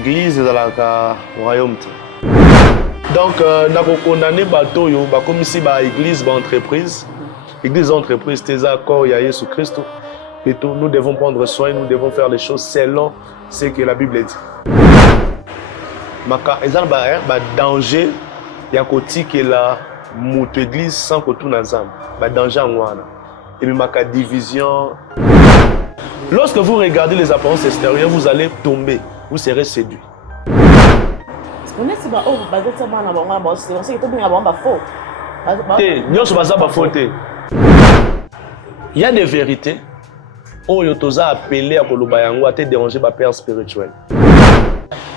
église ezalaka royaume. Donc nako condamner bato yo ba comme ici ba église ba entreprise. Église entreprise tes accords ya Jésus Christ. Et tout, nous devons prendre soin, nous devons faire les choses selon ce que la Bible dit. Maka ezal ba danger ya koti que la moto église sans que tout nazam. Ba danger en wana. Et puis maka division. Lorsque vous regardez les apparences extérieures, vous allez tomber, vous serez séduit. Il y a des vérités. Oh, yotoza appelé à Kolobayango à te déranger par père spirituel.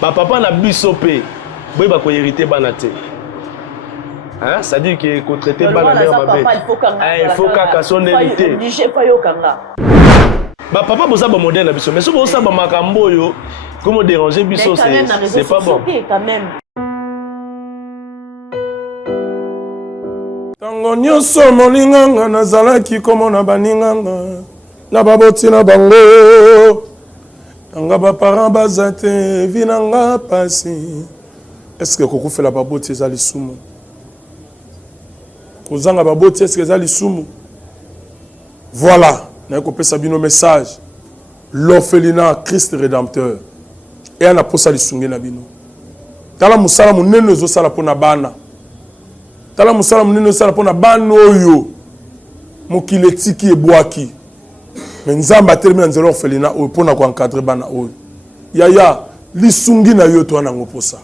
Ma papa n'a bisopé. Oui, bah, quoi hériter banate. Hein? Ça dit que qu'on traiter banate. Il faut qu'à son hérité. Bah papa bosa ba modèle biso mais si bosa ba makambo yo comment déranger biso c'est pas bon quand même. Tango nyonso molinganga nazalaki komona baninganga na baboti na bango nanga ba parents bazate vinanga pasi. Est-ce que koko fait la baboti ezali sumu kozanga baboti est-ce que ezali sumu? Voilà. Nous avons un message. L'orphelinat Christ rédempteur. Et on a posé le sungé na bino. Tala musala munene zo sala pona bana. Tala musala munene sala pona bana oyo. Mokile tiki e boaki. Mais nzamba termina nzelo orphelinat o pona ko encadrer bana oyo. Yaya li sungi na yo to na ngoposa.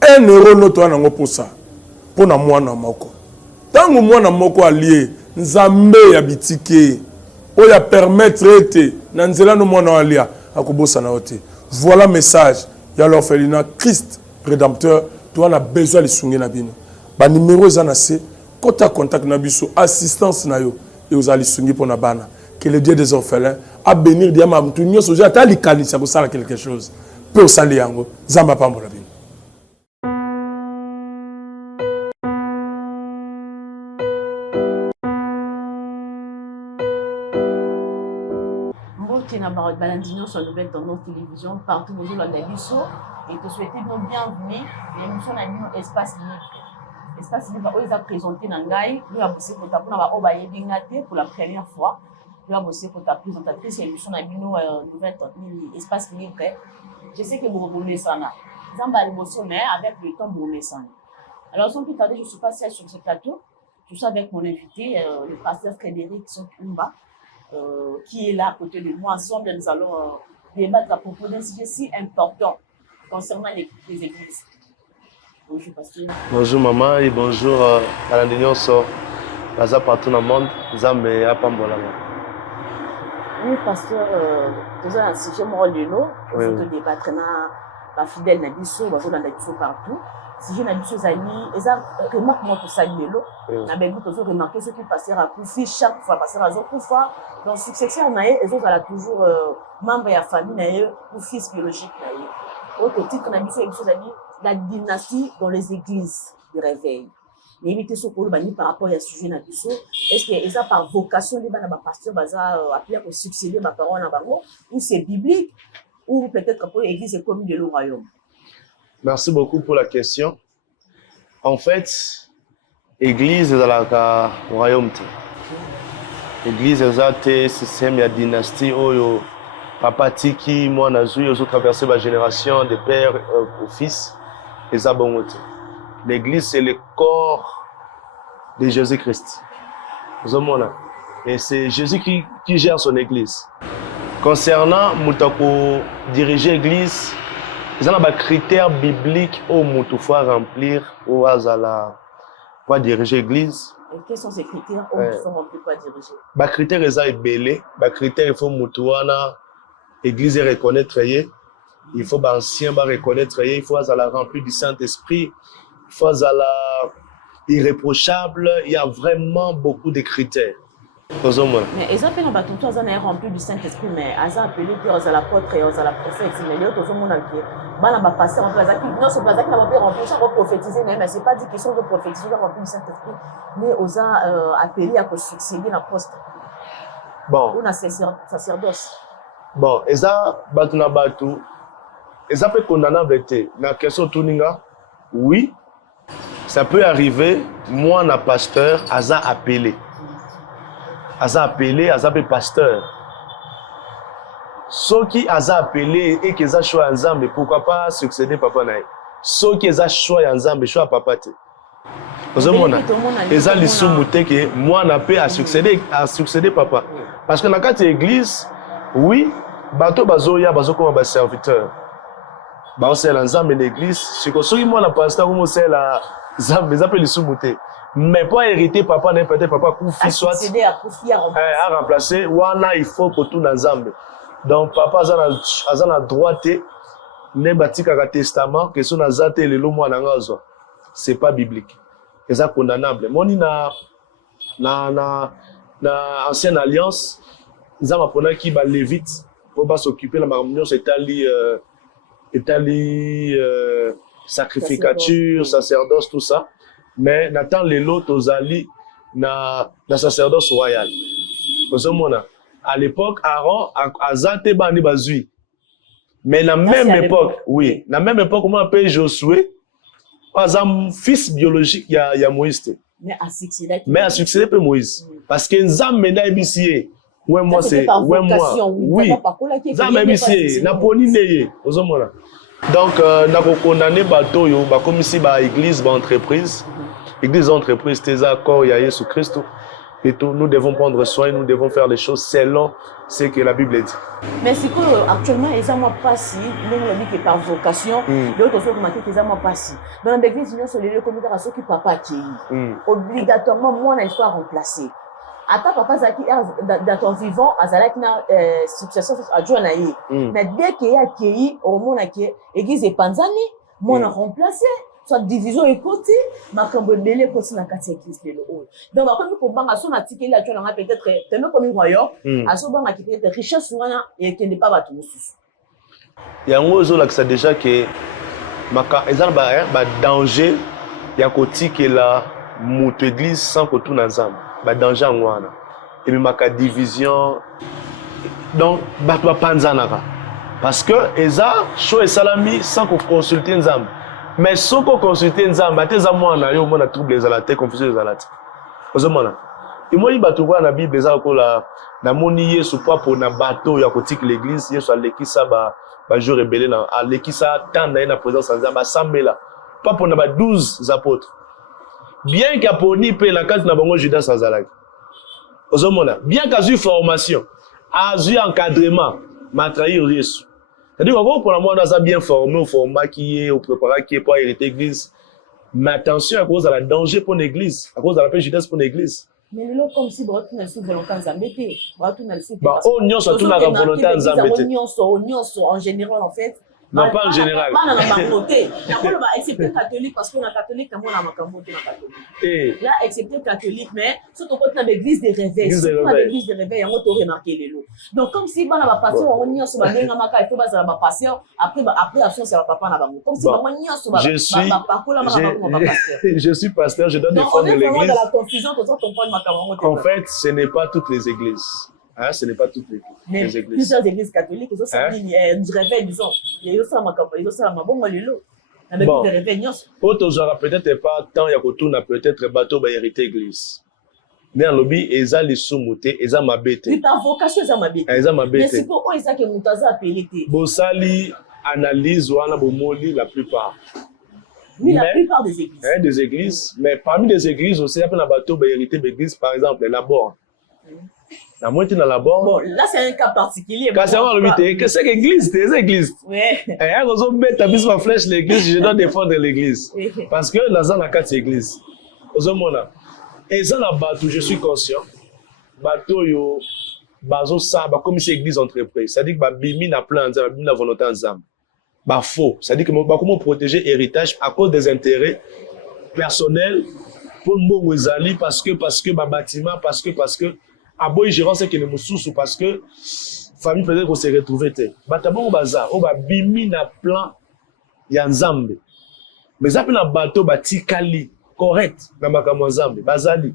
1 euro no to na ngoposa. Pona mwana moko. Tango mwana moko allié nzambe ya bitike. Oya permettre ete na nzela no mwana alia akobosa na ote. Voilà message ya l'orphelinat Christ rédempteur. Tu as besoin de sungi na bino. Ba numéro ezana se kota contact na biso assistance na yo et aux ali sungi pona bana. Que le Dieu des orphelins a bénir diama mtu nyoso ja ta likanisa ko sala quelque chose. Peut sali yango zamba pambola bino. Balandino sur nouvelle dans nos télévisions partout au monde et te souhaiter nos bienvenus l'émission na nous espace libre où ils ont présenté Nangai nous avons bossé pour ta pour na obaye bingate pour la première fois nous avons bossé pour ta présentatrice l'émission na nous nouvelle espace libre. Je sais que vous revenez ça là zamba l'émotion mais avec le temps vous revenez ça. Alors sans plus tarder je suis passée sur ce plateau je suis avec mon invité le pasteur Frédéric Sokumba. Qui est là à côté de moi. Ensemble, nous allons débattre à propos d'un sujet si important concernant les églises. Bonjour, pasteur. Bonjour, maman, et bonjour à la Union Sort. Baza partout dans le monde, Zambé à Pambola. Oui, pasteur, nous avons un sujet moralino. Nous allons débattre la fidèle Nabiso, nous allons Nabiso partout. Si je n'ai pas de amis, ils ont remarqué moi pour saluer l'eau. Nous avons toujours remarqué ce qui passait à Koufi chaque fois, passer à Zokoufa. Dans succession, ils ont toujours membre de la famille, ou fils biologique. Autre titre, nous avons la dynastie dans les églises de réveil. Mais éviter ce qu'on par rapport à ce sujet Nabiso. Est-ce qu'ils ont par vocation, les pasteurs appelés à succéder ma parole en bango, ou c'est biblique, ou peut-être pour l'église est commune de le royaume? Merci beaucoup pour la question. En fait, l'église est dans le royaume. L'église est dans le système de la dynastie où papa Tiki, moi, Nazou, ils ont traversé ma génération de père au fils. L'église, c'est le corps de Jésus-Christ. Et c'est Jésus qui gère son église. Concernant Moutako diriger l'église, ils ont des critères bibliques où il faut remplir pour diriger l'église. Et quels sont ces critères où il faut remplir pour diriger? Les critères sont belés. Les critères, il faut que l'église reconnaître. Il faut que l'ancien reconnaître. Il faut remplir du Saint-Esprit. Il faut irréprochable. Il y a vraiment beaucoup de critères. Mais ils appellent en bâton, ils ont rempli du Saint-Esprit, mais ils ont appelé qu'ils ont l'apôtre et ils ont la prophète. Mais les autres, ils ont passé en place. Non, c'est pas ça qu'ils ont rempli, ils ont prophétisé, mais ce n'est pas dit qu'ils sont prophétisés, ils ont rempli du Saint-Esprit. Mais ils ont appelé à succéder l'apôtre. Bon. Ou la sacerdoce. Bon, ils ont battu. ça peut condamnable. La question Tuninga, oui, ça peut arriver. Moi, un pasteur, Aza appelé. Aza appelé, Aza pasteur. Ceux qui Aza appelé et qui Aza choix ensemble, pourquoi pas succéder papa naï? Ceux qui Aza choix ensemble, choix papa te. Vous avez Aza l'issumouté que moi n'a pas à succéder papa. Parce que dans la carte église, oui, bateau bazoya bazo comme un serviteur. Bah c'est l'ensemble de l'église. C'est que ceux qui moi la pasteur comme c'est la zambe, ils appellent l'issumouté. Mais pas hériter papa n'est peut-être papa koufi soit à remplacer. Wana il faut que tout l'ensemble. Donc papa azana droite ne bâti kaka testament que son azate le lomo nangazo. C'est pas biblique. C'est condamnable. Moni na ancienne alliance, ils ont appris qui va lévite pour pas s'occuper de la marmion, c'est sacrificature, sacerdoce, tout ça. Mais n'attend les lots aux alliés na sacerdoce royal. À l'époque, Aaron a zaté bani bazui. Mais la même époque, oui, la même époque, comment on appelle Josué, un fils biologique, il y a Moïse. Mais à succéder peut Moïse. Parce que Nzam mena ebisiye. Ouais moi c'est ouais moi. Oui. Nzam ebisiye na poni neye. Ozomona. Donc na ko condamner bato yo ba comme ici ba église ba entreprise. Église entreprise tes accords ya Jésus Christ. Et tout, nous devons prendre soin, nous devons faire les choses selon ce que la Bible dit. Mais c'est que actuellement, ils n'ont pas si, même dit que par vocation, d'autres choses qu'ils n'ont pas si. Dans l'église, ils ont les communautés à ceux qui papa qui obligatoirement, moi, on a histoire remplacée. Attends, papa, dans ton vivant, Azalak na succession adjoint na yi. Mais dès qu'il y a qui, au monde qui église et panzani, moi on a remplacé. Soit division et côté, ma cambodélé côté na quartier église le haut. Donc après nous pour banga son article là tu as peut-être tellement comme royaume, à ce banga qui peut-être richesse souvent et qui n'est pas battu. Il y a un autre là que ça déjà que maka ezal ba danger ya côté que la moto église sans que tout ensemble. Ba danger en wana. Et puis maka division donc ba panzanaka. Parce que eza show et salami sans qu'on consulte ensemble. Mais si on consulte Nzamba, tes amours na yo mona trouble les alates, confusion les alates. Ozomona. Et moi il bateau na Bible eza ko la na moni Yesu pour na bateau ya kotik l'église, Yesu alekisa ba jour rebelle na alekisa tanda na présence Nzamba sambela. Pas pour na ba 12 apôtres. Bien qu'a poni pe la case na bango Judas azalaki. Ozomona. Bien qu'a eu formation, a eu encadrement, m'a trahir Yesu. C'est-à-dire qu'on pour la moi, on a bien formé au format qui est, au préparat qui est pour hériter l'église. Mais attention à cause de la danger pour l'église, à cause de la paix Judas pour l'église. Mais le comme si vous avez une volonté en Zambété. On y a surtout la volonté en Zambété. En général, en fait. Non, pas en général. Pas dans ma côté. D'abord, excepté catholique, parce qu'on a catholique, comme on a ma catholique. Là, excepté catholique, mais surtout quand on a l'église des réveils. Surtout dans l'église des réveils, on a remarqué les lots. Donc, comme si on a passé, on y a sur ma main, il faut baser la passé, après, action, c'est la papa n'a pas. Comme si on y a sur je suis pasteur, je donne des formes de l'église. On est vraiment dans la confusion, quand on comprend ma camarade. En fait, ce n'est pas toutes les églises. Hein, ce n'est pas toutes les églises. Plusieurs églises catholiques, ils ont ça, du réveil, disons. Ils ont ça, ils ont ça, bon, les lots. Bon, autre genre, peut-être pas tant, il y a peut-être bateau, bah, hérité église. Mais en lobby, ils ont les sous-moutés, ils ont ma bête. Mais ta vocation, ils ont ma bête. Ils ont ma bête. Mais c'est pourquoi ils ont que Moutaza a appelé. Bossali analyse ou on a bomoli la plupart. Oui, la plupart des églises. Hein, des églises. Mais parmi les églises aussi, il y a un bateau, bah, hérité d'église, par exemple, la borne. La moitié dans la borne. Bon, là, c'est un cas particulier. Quand c'est le mythe, que c'est l'église, c'est l'église. Ouais. Et un gros bête, mis ma flèche l'église, je dois défendre l'église. Parce que la zone a quatre églises. Et ça, la bateau, je suis conscient. Bateau, yo, bazo ça, comme c'est église entreprise. C'est-à-dire que bimi na plan, bimi na volonté ensemble. Bah faux. C'est-à-dire que comment protéger héritage à cause des intérêts personnels pour le Zali parce que bâtiment, parce que à boy gérant c'est que les sous parce que famille peut-être qu'on s'est retrouvé té batabo au bazar au ba bimi na plan ya nzambe mais ça peut na bateau batikali correct na makambo nzambe bazali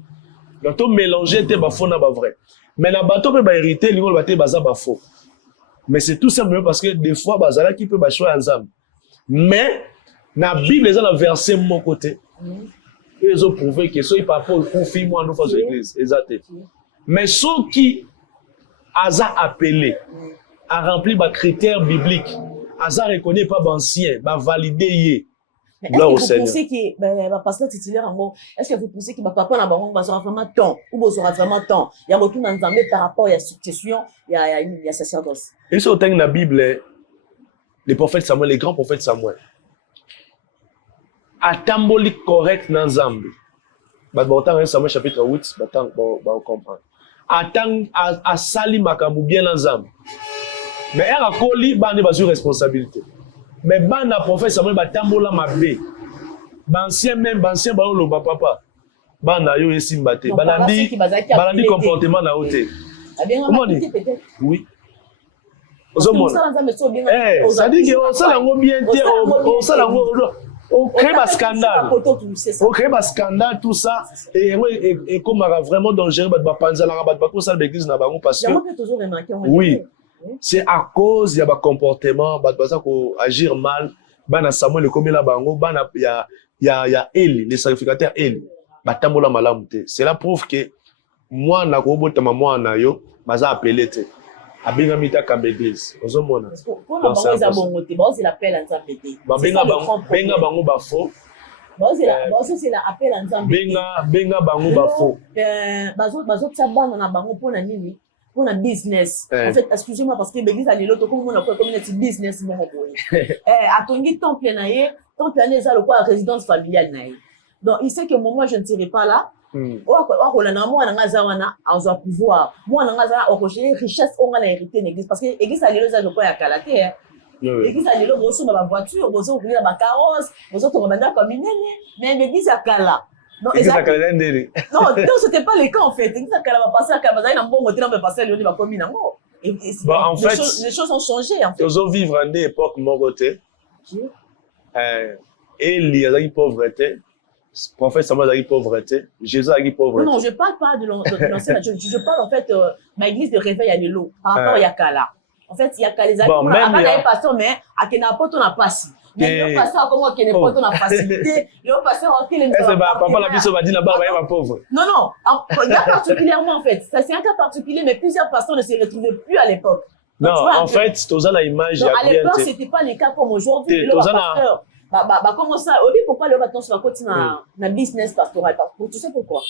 donc to mélanger té ba faux na ba vrai mais na bateau peut ba hériter lingo ba té baza ba faux Mais c'est tout simplement parce que des fois, bazala qui peut choisir ensemble. Mais, dans la Bible, ils ont un verset de mon côté. Ils ont prouvé que ceux qui papa confient moi nous faisons l'église. Exact. Mais ceux qui ont appelé à remplir les critères bibliques, ils ont reconnu pas ancien, validé. Gloire au Seigneur. Est-ce que vous pensez titulaire en mot, est-ce que vous pensez que papa n'a pas vraiment temps ou vous aurez vraiment temps? Il y a beaucoup d'ensemble par rapport à la succession, il y a sacerdoce. Et si on dans la Bible, les prophètes Samuel, les grands prophètes Samuel, à tamboli correct dans Zambie. Samuel chapitre 8, on comprend. À sali makambu bien dans Zambie. Mais elle a collé, bande pas sur responsabilité. Mais bande à prophète Samuel ba tambola mabe. Ancien même ancien ba lo papa. Bande yo esimbate. Balandi comportement na hauteur. Comment dit? Oui. Ça dit que on ça lango bien on ça lango on crée un scandale. On crée un scandale, tout ça. Et comme vraiment dangereux, parce que. Oui. C'est à cause il y a un comportement, agir mal. Samuel comme là il y a Eli, les sacrificateurs Eli. C'est la preuve que moi na ko botama moi na yo, baza appelé te. Abenga mita kambedis ozomona pour ça bongote baozi l'appel en zambete benga bango bafo baozi la appel en zambete benga bango bafo bazo tsabana na bango pona nini pona business en fait excusez-moi parce que l'église a l'autre comme on a comme une business mo atongi temple na ye temple na za le quoi résidence familiale na ye donc il sait que moi je ne serai pas là. Okolana mwana ngaza wana azo pouvoir mwana ngaza okogérer richesse onga na hérité l'église parce que l'église a lelo za loko ya kalaté l'église a lelo boso ba voiture boso okolela ba carrosse boso to banda comme minene mais l'église a kala non c'était pas le cas en fait l'église a kala va passer à kala na mbongo tena va passer le ba komi nango en fait les choses ont changé en fait ozo vivre en des époques mon côté et il y a une pauvreté. Prophète Samuel a eu pauvreté, Jésus a eu pauvreté. Non, je ne parle pas de l'ancien, je parle en fait de ma église de réveil à l'élo, par rapport à Yakala. En fait, il y a les amis, on a un pasteur, mais à qui n'a pas ton passé. Mais le pasteur, comment qu'il n'est pas ton facilité, le pasteur, il est papa la biso va dire là-bas, il va pauvre. Non, il y a particulièrement en fait, c'est un cas particulier, mais plusieurs pasteurs ne se retrouvaient plus à l'époque. Non, en fait, c'est aux l'image. À l'époque, ce n'était pas le cas comme aujourd'hui. Le pasteur. Comment ça? Au début, pourquoi le bâton sur la côte na business pastoral? Tu sais pourquoi?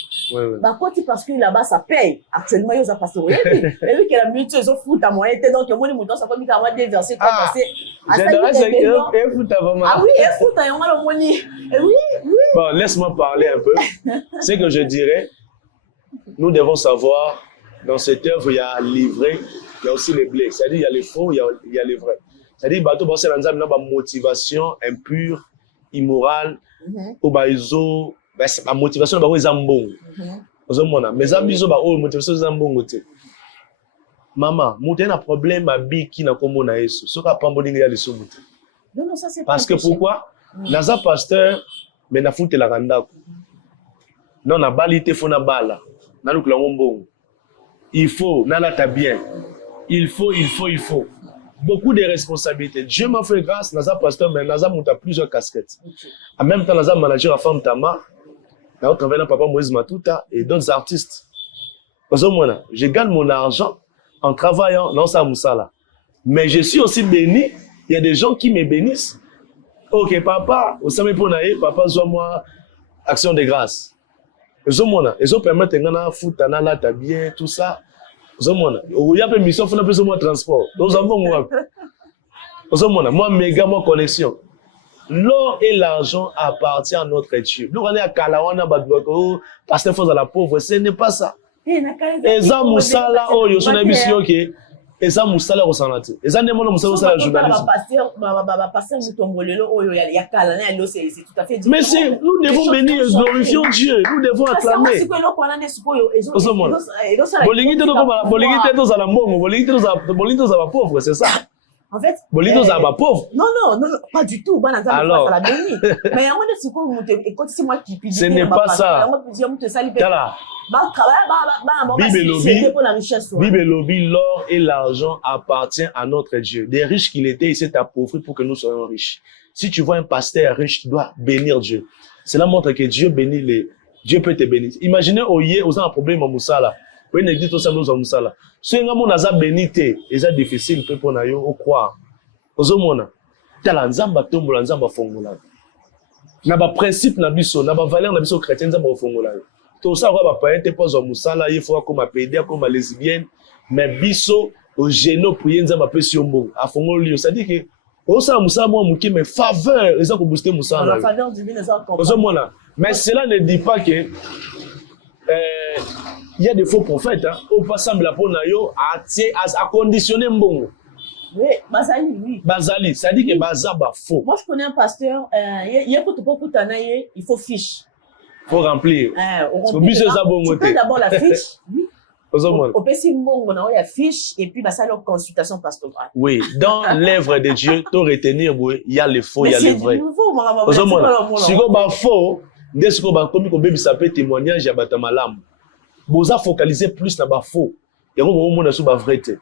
Côté parce que là-bas, ça paye. Actuellement, il y a un pasteur. Et vu que la mutuelle, ils ont foutu à moyen, donc, il y a des ça peut mettre à moi des versets, trois versets. Ah oui, il faut à moi le money. Oui. Bon, laisse-moi parler un peu. Ce que je dirais, nous devons savoir, dans cette œuvre, il y a livré, il y a aussi les blés. C'est-à-dire, il y a les faux, il y a les vrais. C'est-à-dire bateau bosser dans une motivation impure, immorale, ou baizo, la motivation ba ezambongo. Ozomona, mais abizo ba o motivation ezambongo te. Maman, muté na problème abi ki na komona Yesu. Soka pambolinga ya leso muté. Non, ça c'est parce que pourquoi? Naza pasteur mais na foute la randako. Non na balité fo na bala. Na lukula ngombongo. Il faut na ta bien. Il faut. Beaucoup de responsabilités. Dieu m'a fait grâce, Naza pasteur, mais Naza monte à plusieurs casquettes. En même temps, Naza manager à Femme Tama, Naza travaille dans Papa Moïse Matuta et d'autres artistes. Je gagne mon argent en travaillant dans sa moussala. Mais je suis aussi béni. Il y a des gens qui me bénissent. Ok, papa, vous savez pour naïe, papa, moi action de grâce. Ils ont permis de foutre là, t'as bien, tout ça. Il y a une mission, il y a plus ou moins transport. Nous avons moi, méga, moi, connexion. L'or et l'argent appartiennent à notre Dieu. Nous, on est à Kalawana, pasteur faux à la pauvre, ce n'est pas ça. Et ça, Moussala, oh, il y a une mission qui est. Et ça, Moussala, au sanate. Et ça, Moussala, au journalisme. Mais nous devons bénir et glorifier Dieu. Nous devons acclamer. C'est ça. En fait, Bolito ça va pauvre. Non, pas du tout. Alors, la béni. Mais il y a un c'est quoi écoute, c'est moi qui ce n'est pas ça. Bible lobby, l'or et l'argent appartiennent à notre Dieu. Des riches qu'il était, il s'est appauvri pour que nous soyons riches. Si tu vois un pasteur riche, tu dois bénir Dieu. Cela montre que Dieu bénit les. Dieu peut te bénir. Imaginez Oye, vous avez un problème à Moussala. Vous avez une église au Moussala. Si vous avez un bénité, c'est difficile pour nous croire. Vous avez un nzamba tombola nzamba fongola. Na ba principe na biso, na ba valeur na biso chrétien nzamba fongola. To ça va pas être pas au Moussala, il faut comme pédé comme lesbienne, mais biso au géno prier nzamba pe si ombo. A fongolo, ça dit que au ça Moussa moi muki mais faveur, ils ont booster Moussa. La faveur divine ils ont compris. Mais cela ne dit pas que il y a des faux prophètes hein, au passant la pour nayo à conditionner mbongo. Oui, Bazali, oui. Bazali, ça dit que Bazaba faux. Moi, je connais un pasteur, il y a beaucoup de il faut fiche. Il faut remplir. Tu peux d'abord la fiche, oui. Au PC Mbongo, il y a fiche, et puis ça, la consultation pastorale. Oui, dans l'œuvre de Dieu, tu retenir, il y a les faux, il y a les vrais. Si tu as faux, dès que tu as commis comme bébé, ça peut témoignage, il y a des malam. Vous avez focalisé plus sur les faux. Et vous avez sur la vérité.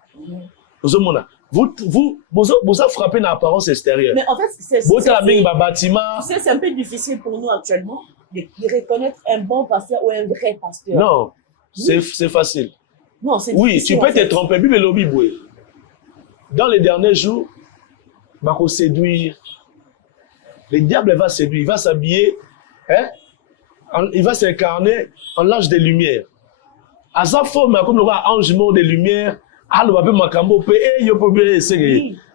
Vous avez frappé dans l'apparence extérieure. Mais en fait, c'est un peu difficile pour nous actuellement de reconnaître un bon pasteur ou un vrai pasteur. Non, c'est facile. Non, c'est oui, difficile. Tu peux te tromper. Bible lobby, dans les derniers jours, il va séduire. Le diable va séduire. Il va s'habiller, hein? Il va s'incarner en l'ange des lumières. À sa forme, comme le roi ange de lumière,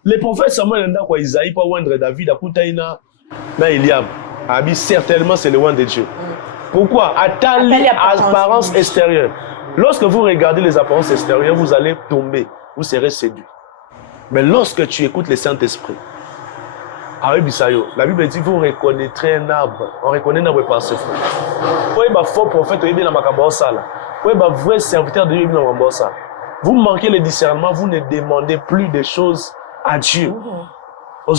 les prophètes Samuel et Isaïe pour oindre David, Akutaina, Eliab. Abi certainement c'est le roi de Dieu. Pourquoi? Apparence extérieure. Lorsque vous regardez les apparences extérieures, vous allez tomber, vous serez séduit. Mais lorsque tu écoutes le Saint-Esprit, la Bible dit vous reconnaîtrez un arbre. On reconnaît un arbre par ce fruit. Vous êtes un faux prophète, vous êtes un vrai serviteur de Dieu. Vous manquez le discernement, vous ne demandez plus des choses à Dieu. Tu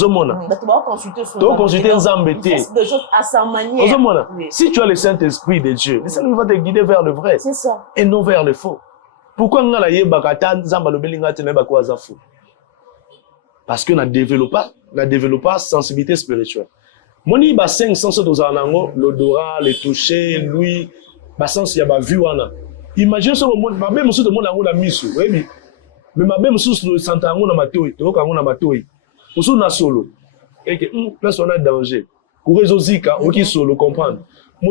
dois consulter un embêté. Des choses à sa manière. Si tu as le Saint-Esprit de Dieu, le Saint-Esprit va te guider vers le vrai. C'est ça. Et non vers le faux. Pourquoi on a parce qu'on a développé la sensibilité spirituelle. Moni ba 5 sens l'odorat, le toucher, l'ouïe, ba sens ya ba vue wana. Imagine ce monde, ma même sous de monde la misu, oui, mais ma même sous le santango na matoi, to kango na matoi. Sous na solo. Et que place on a danger. Pour réseau zika, on qui solo comprendre.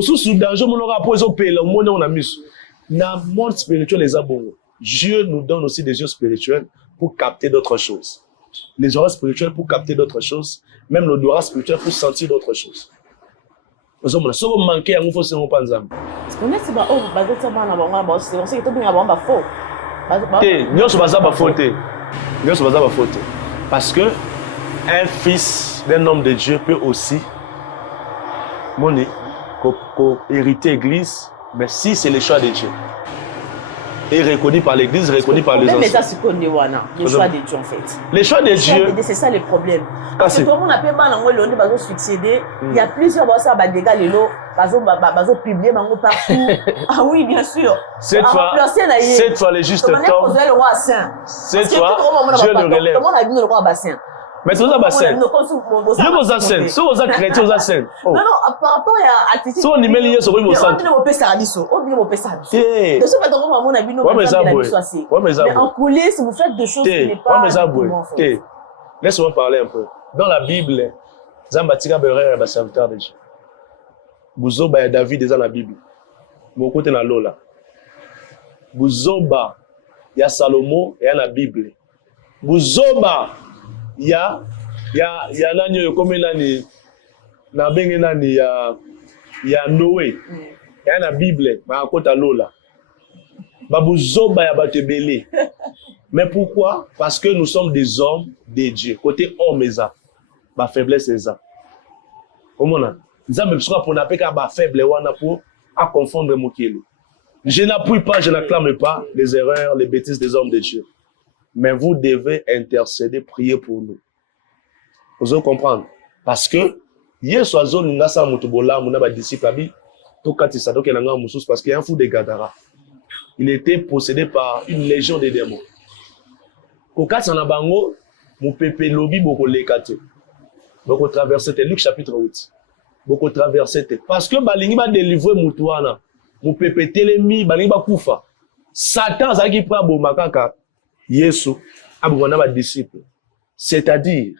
Sous sous danger mon aura poser pele, mon on a misu. Na monde spirituel les abongo. Dieu nous donne aussi des yeux spirituels pour capter d'autres choses. Les oreilles spirituelles pour capter d'autres choses, même l'odorat spirituel pour sentir d'autres choses. Si vous manquez, il faut se repenser. Parce que un fils d'un homme de Dieu peut aussi hériter l'église, mais si c'est le choix de Dieu. Et reconnu par l'église, reconnu par les anciens. Le choix de Dieu en fait. Le choix de Dieu. C'est ça le problème. Parce que comme on appelle mal en Hollande, ils succéder. Il y a plusieurs dégâts ils publier partout. Ah oui, bien sûr. Cette fois, le juste temps. Cette fois, Dieu le relève. Comment on a vu le roi bassin? Mais c'est un bassin. Vous êtes scène. Si vous êtes chrétien, vous êtes scène. Non, par rapport à si on y met lié sur le centre. On peut ça. Mais en coulisses, vous faites des choses qui n'est pas. Laisse-moi parler un peu. Dans la Bible, Zambatika Berer est un serviteur de Dieu. Bouzoba et David est dans la Bible. Mon côté dans l'eau là. Bouzoba, il y a Salomon et il y a la Bible. Bouzoba, il y a nani comme nani na bengi nani il y a Noé. Il y a la Bible, mais à côté de l'eau là. Bouzoba ya batebele. Mais pourquoi? Parce que nous sommes des hommes de Dieu. Côté homme eza, ba faiblesse eza. Comment nous avons besoin pour n'appeler qu'à ba faible wana pour à confondre mokili. Je n'appuie pas, je n'acclame pas les erreurs, les bêtises des hommes de Dieu. mais vous devez intercéder, prier pour nous. Vous allez comprendre. Parce que, Yesu azolinga sa mutubola, muna ba disciple abi, to katisa to kenanga musus parce qu'il y a un fou de Gadara. Il était possédé par une légion de démons. Kokatsa na bango, mu pepe lobi boko lekate. Boko traverser Luc chapitre 8. Boko traverser parce que balingi ba délivrer mutuana, mu pepe telemi balingi ba kufa. Satan zaki pra bo makaka Yesu abona ba disciple. C'est-à-dire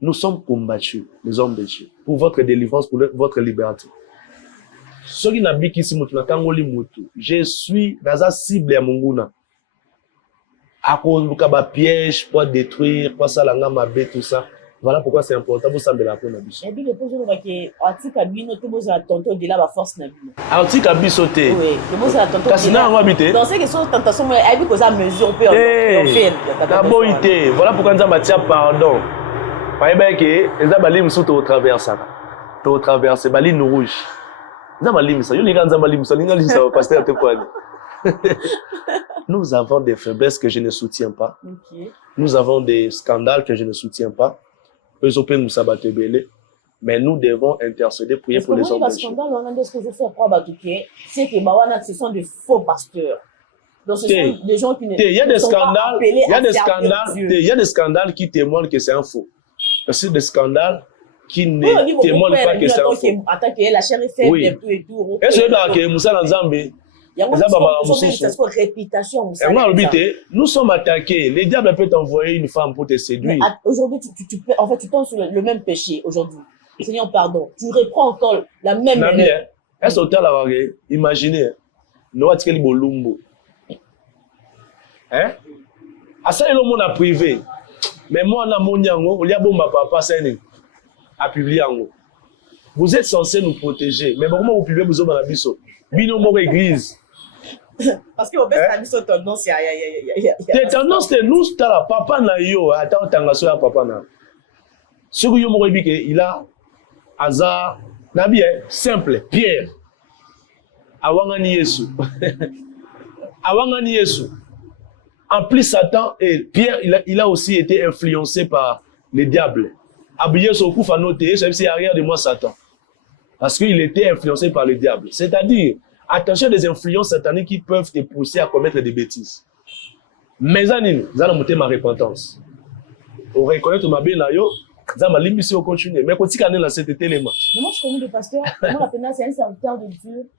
nous sommes combattus, les hommes de Dieu, pour votre délivrance, pour votre liberté. Ce qui n'a pas ici, je suis dans la cible à Munguna. À cause de piège, pour détruire, pour ça, tout ça. Voilà pourquoi c'est important pour sembler la peau. Et puis, le projet que Artika Bino, tu as tonton de la force. Artika Bisoté. Oui, tu as tonton. Cassina, on habite. Dans ces questions, tentation, elle dit que ça mesure, on peut en faire. Voilà pourquoi nous avons pardon. Par exemple, les abalim sont au travers ça. Au travers, c'est baline rouge. Les abalim ça. Nous avons des faiblesses que je ne soutiens pas. Okay. Nous avons des scandales que je ne soutiens pas. Mais nous devons intercéder, prier pour les hommes de Dieu. Ce que je fais croire, c'est que ce sont des faux pasteurs. Donc ce sont des gens qui ne sont pas appelés à servir Dieu. Il y a des scandales qui témoignent que c'est un faux. C'est des scandales qui ne témoignent pas que c'est un faux. Attends, que la chair est faible oui. et tout et tout. Est-ce que Moussa Nzambe? Nous sommes attaqués. Les diables peuvent t'envoyer une femme pour te séduire. Aujourd'hui, tu tombes sur le même péché. Aujourd'hui, Seigneur, pardon. Tu reprends encore la même erreur. Est-ce que imaginez, nous avons dit bolumbo. Hein? À ça, il y a un monde privé. Mais moi, il y a un papa à publier. Vous êtes censé nous protéger. Mais comment vous publiez vous avez la biso? Bino mo église. Parce que au best la biso tendance il tendance de nous tala papa na yo ata tangaso ya papa na. Ce que yo mo que il a hasard na bien simple Pierre. Awangani Yesu. Awangani Yesu. En plus Satan et Pierre il a aussi été influencé par les diables. Abiyé so kufa noté, c'est arrière de moi Satan. Parce qu'il était influencé par le diable. C'est-à-dire, attention des influences sataniques qui peuvent te pousser à commettre des bêtises. Mais nous allons monter ma repentance. On reconnaît ma bien là, nous allons limiter au continuer. Mais quand tu as cet élément. Moi, je connais des pasteurs. Moi, la peine, c'est un serviteur de Dieu.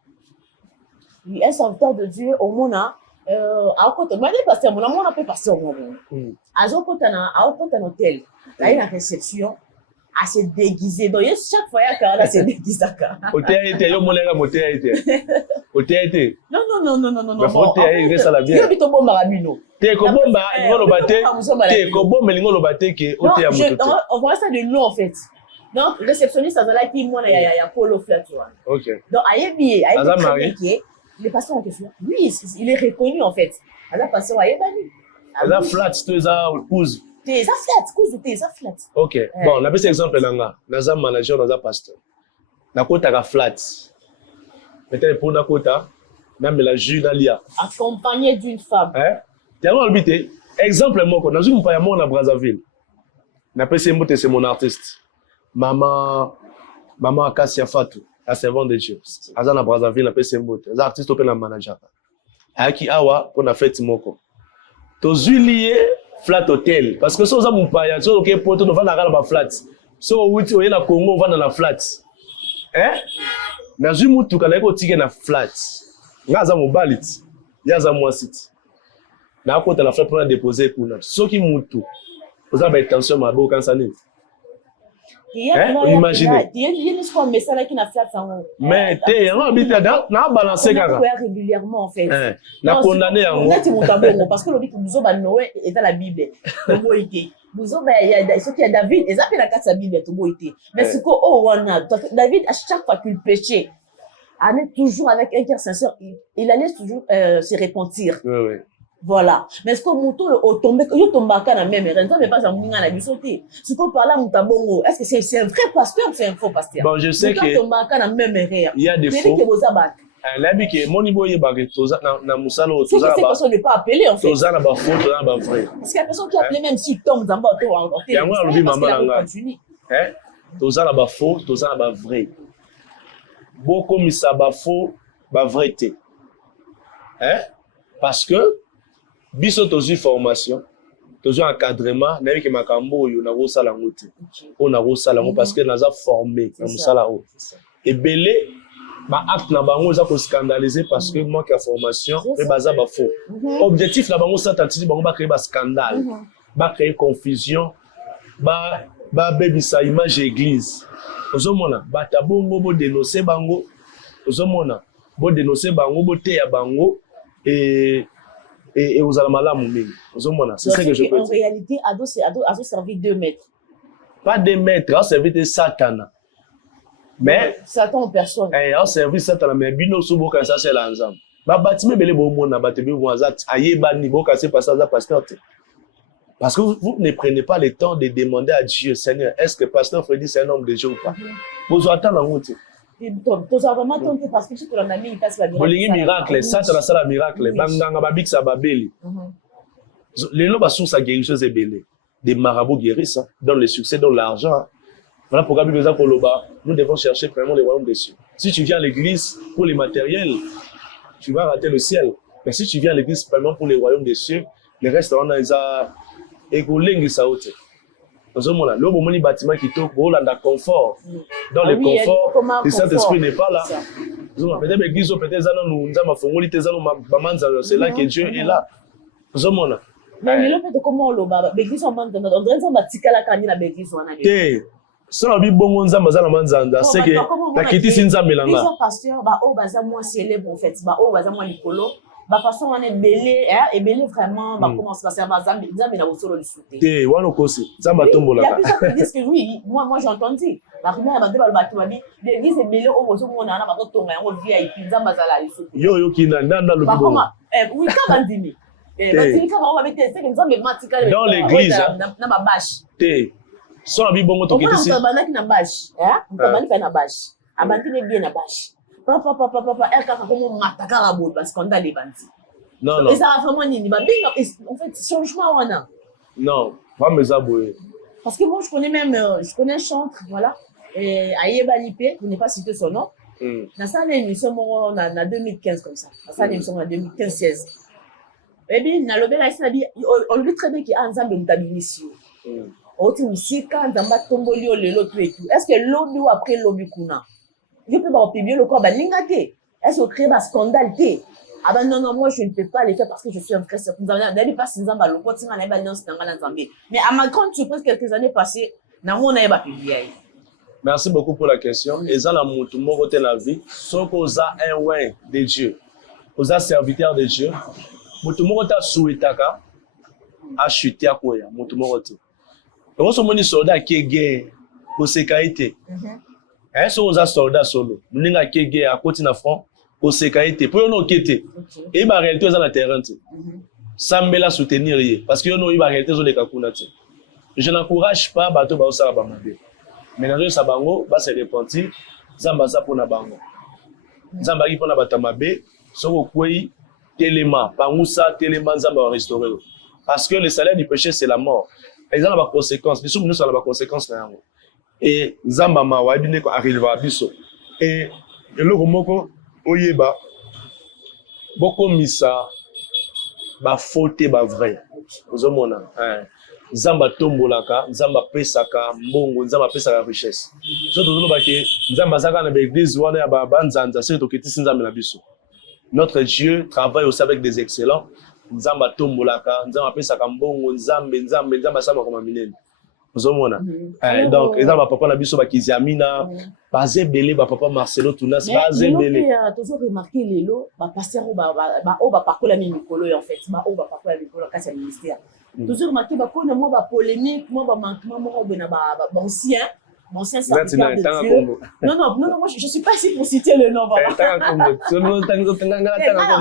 Un serviteur de Dieu, au monde, à côté, moi, les pasteurs, on a pas pasteur. À côté, un hôtel, là, il y a une réception. À se déguiser. Donc, chaque fois, il y a se déguiser. Non. Mais faut te ça la bien. Il y a un bon marabino. On voit ça de nous, en fait. Donc, réceptionniste, ça là qui moi, il y a Polo Flat. Ok. Donc, le pasteur en question, oui, il est reconnu, en fait. Alors, pasteur, il est banni. Flat, c'est ça, épouse. T'es ça flat. Ok. Bon, on a pris cet exemple là. Nous avons manager, nous avons pasteur. Nous avons flat. Peut-être pour nous même la junalia. Accompagné d'une femme. Hein? Tellement habité. Exemple moi, dans une paillement à Brazzaville. C'est mon artiste. Maman Akassia Fatou, la servante de Dieu. Azana Brazzaville, c'est l'artiste open la manager. Aki awa pour la fête moko. Tozulié flat hotel parce que ça ça mon paya so OK pour nous va na la flat so wuti oye na Congo va na la flat hein na zimutu kana ko tike na flat ngaza mobaliti yaza mwasiti na ko ta la flat pour déposer kuna so ki mutu oza ba intention mabo kansani imaginez il y a une message qui na flat sango mais té on habite na balancer kaka régulièrement en fait na condamné yango là tu montabongo parce que le but nous ba Noé est dans la Bible tobo été nous il y a ce qui a David ils appellent la carte Bible tobo été mais ce que David à chaque fois qu'il péchait allait toujours avec un cœur sincère il allait toujours se repentir oui. Voilà. Mais ce que mon tour au tombé, yo tombaka na même raison mais pas en munga na bisoté. Ce qu'on parle à Mutabongo, est-ce que c'est un vrai pasteur ou c'est un faux pasteur? Bon, je sais que tombaka na même erreur. Il y a des faux. nabi ke moni boye ba ke toza na musala o C'est toza que ba personne n'est pas appelé en fait. toza na ba faux toza na ba vrai. Parce qu'il y a personne qui a appelé même si tombe dans bas en Yango alobi mama na nga. continue. Toza na ba faux toza na ba vrai. Boko misa ba faux ba vrai te. Parce que biso tozu formation, tozu encadrement, nabi ke makambo oyo na ko sala ngote. On a ko sala ngo parce que naza formé na musala o. Ebele ba acte na bango za ko scandaliser parce que manque de formation et baza ba faux. Objectif na bango ça tantisi bango ba créer ba scandale, ba créer confusion, ba bebisa image église. Ozomona ba tabongo bo dénoncer bango. Ozomona bo dénoncer bango bo te ya bango et aux alamalamu mingi. Ozomona c'est ce que je peux dire. En réalité ado servi 2 mètres. Pas 2 mètres, a servi de Satan. Mais Satan en personne. a servi Satan mais bino subo kan ça c'est l'ensemble. Ba batime bele bo mona batebi bo azat ayeba ni bo ka c'est pas ça pasteur. Parce que vous ne prenez pas le temps de demander à Dieu, Seigneur, est-ce que pasteur Freddy c'est un homme de Dieu ou pas? Vous attendez en route. Tous vraiment tenté parce que tu peux l'amener il passe la miracle. Bolingi miracle, Satan ça la miracle, banganga babik sa babeli. Les lois sont sa guérisseuse et belé. Des marabouts guérissent, donnent le succès, donnent l'argent. Voilà pourquoi nous devons chercher vraiment les royaumes des cieux. Si tu viens à l'église pour les matériels, tu vas rater le ciel. Mais si tu viens à l'église vraiment pour les royaumes des cieux, les restaurants, ils ont égoulé ça haute. Nous avons là, le bâtiment qui toque, le confort. Dans le confort, le Saint-Esprit n'est pas là. Peut-être l'église, peut-être c'est là que Dieu est là. Nous avons là. Mais le fait comment l'église on demande, on dirait ça batika la kani na l'église on a. Ça na bi bongo nzamba za na manzanda c'est que la kiti sinzamba langa. Ils pasteur ba o baza moi célèbre en fait, ba o baza moi likolo, ba pasteur on est belé et belé vraiment ba commence à faire nzambe na bosolo lisute. Té wana kosi nzamba tombola. Il y a plusieurs qui disent que oui, moi j'ai entendu. La première ba ba ba babi, l'église est belé o bozo mona na ba to tonga yango VIP nzamba za la lisute. Yo kina nda lo bibo. Oui quand bandimi. Dans l'église, té. Sans bi bongo to kiti si. Banaki na bash, mtabani pa na bash. Abantine bien na bash. Papa eka comme mataka rabo parce qu'on a les bandits. Non. Et ça va vraiment ni ba en fait changement wana. Non, pas mes aboués. Parce que moi je connais même je connais un chanteur voilà et Ayeba Lipe, je n'ai pas cité son nom. Dans ça l'émission on a 2015 comme ça. Dans ça l'émission en 2015-16. Et bien na lobela isabi on lui très bien qui ensemble mtabinisi. Oti musika nzamba tomboli lelo tout et tout. Est-ce que lobby ou après lobby kuna? Je peux pas publier le corps balingate. Est-ce que créer un scandale té? Ah ben non moi je ne peux pas les faire parce que je suis un frère. Nous avons d'ailleurs pas nzamba le pot singa na balance na nzambe. Mais à ma grande surprise quelques années passées, na mona ba publier. Merci beaucoup pour la question. Et ça la mutu moko te la vie, soko za un ouais de Dieu. Oza serviteur de Dieu. Mutu moko ta souetaka a chuter a koya, mutu moko te. Donc, on se soldat qui est gay pour sécurité. Si on a soldat solo, on a qui est gay à côté de front pour sécurité. Pour nous quitter. Et il va réalité dans la terrain. Sans me la soutenir parce que nous il va réalité dans les kakunati. Je n'encourage pas bateau ba osala ba mabe. Mais dans ce bango va se repentir, zamba za pona bango. Zamba ki pona batamabe, soko kwei telema, pangusa telema zamba va restaurer. Parce que le salaire du péché c'est la mort. Ils ont des conséquences. Nous sommes des conséquences. Et Zamba Mawa, il arrive à Bisso. Et le Romoko, Oyeba, beaucoup misa, ba faute, ba vrai. Vous avez Zamba tombolaka, Zamba pesaka, mbongo, Zamba pesaka richesse. Surtout nous que Zamba zaka na l'église wana ba banzanza, c'est to kiti sinza na Bisso. Notre Dieu travaille aussi avec des excellents. Nzamba tombolaka, nzamba pesaka mbongo, nzambe sama koma minene. Ozomona. Donc, ezamba papa na biso ba kiziamina, bazé belé ba papa Marcelo Tunas, bazé belé. Mais toujours remarqué lelo, ba pasteur ba pakola mikolo en fait, ba pakola mikolo kasa ministère. Toujours remarqué ba kona mo ba polémique, mo ba manquement mo ba ancien. Mon saint serviteur de Dieu. Non, moi je suis pas ici pour citer le nom. Voilà.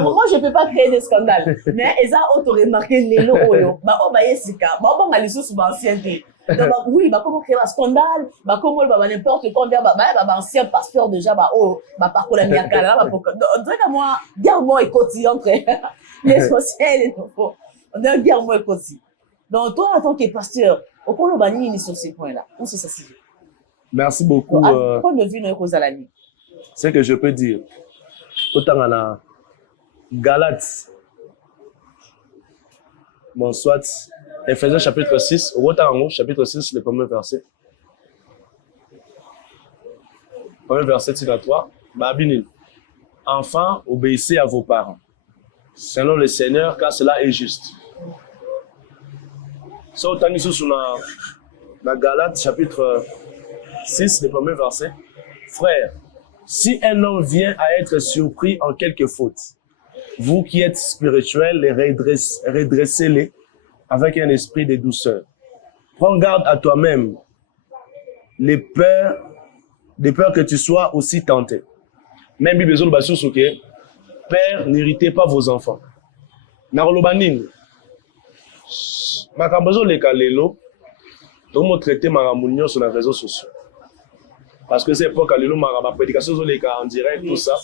Moi je peux pas créer des scandales. Mais ils ont auto remarqué les lots. Bah, on va y sika. Bah, on va les sous ancienneté. Donc, oui, comment créer un scandale, comment n'importe quoi, ancien pasteur déjà, parcours la miakala, donc, moi, guerre-moi et côté entre les sociaux et les enfants. On a un guerre-moi et côté. Donc, toi, en tant que pasteur, au point de sur ces points-là, on se s'assied. Merci beaucoup. Point de vue, c'est que je peux dire. Autant on a Galates, bon, soit Ephésiens chapitre 6, autant chapitre 6, le premier verset. Premier verset, c'est à toi. Babinil. Enfants, obéissez à vos parents, selon le Seigneur, car cela est juste. Ça, autant nous sur la Galates chapitre 6, le premier verset. Frères, si un homme vient à être surpris en quelque faute, vous qui êtes spirituels, les redressez-les avec un esprit de douceur. Prends garde à toi-même, de peur que tu sois aussi tenté. Même si besoin de Père, n'irritez pas vos enfants. Narolobanin, makambozo le kalelo, tout le monde traite maramounion sur les réseaux sociaux. Parce que c'est pour kalelo ma prédication sur les cas en direct, tout ça.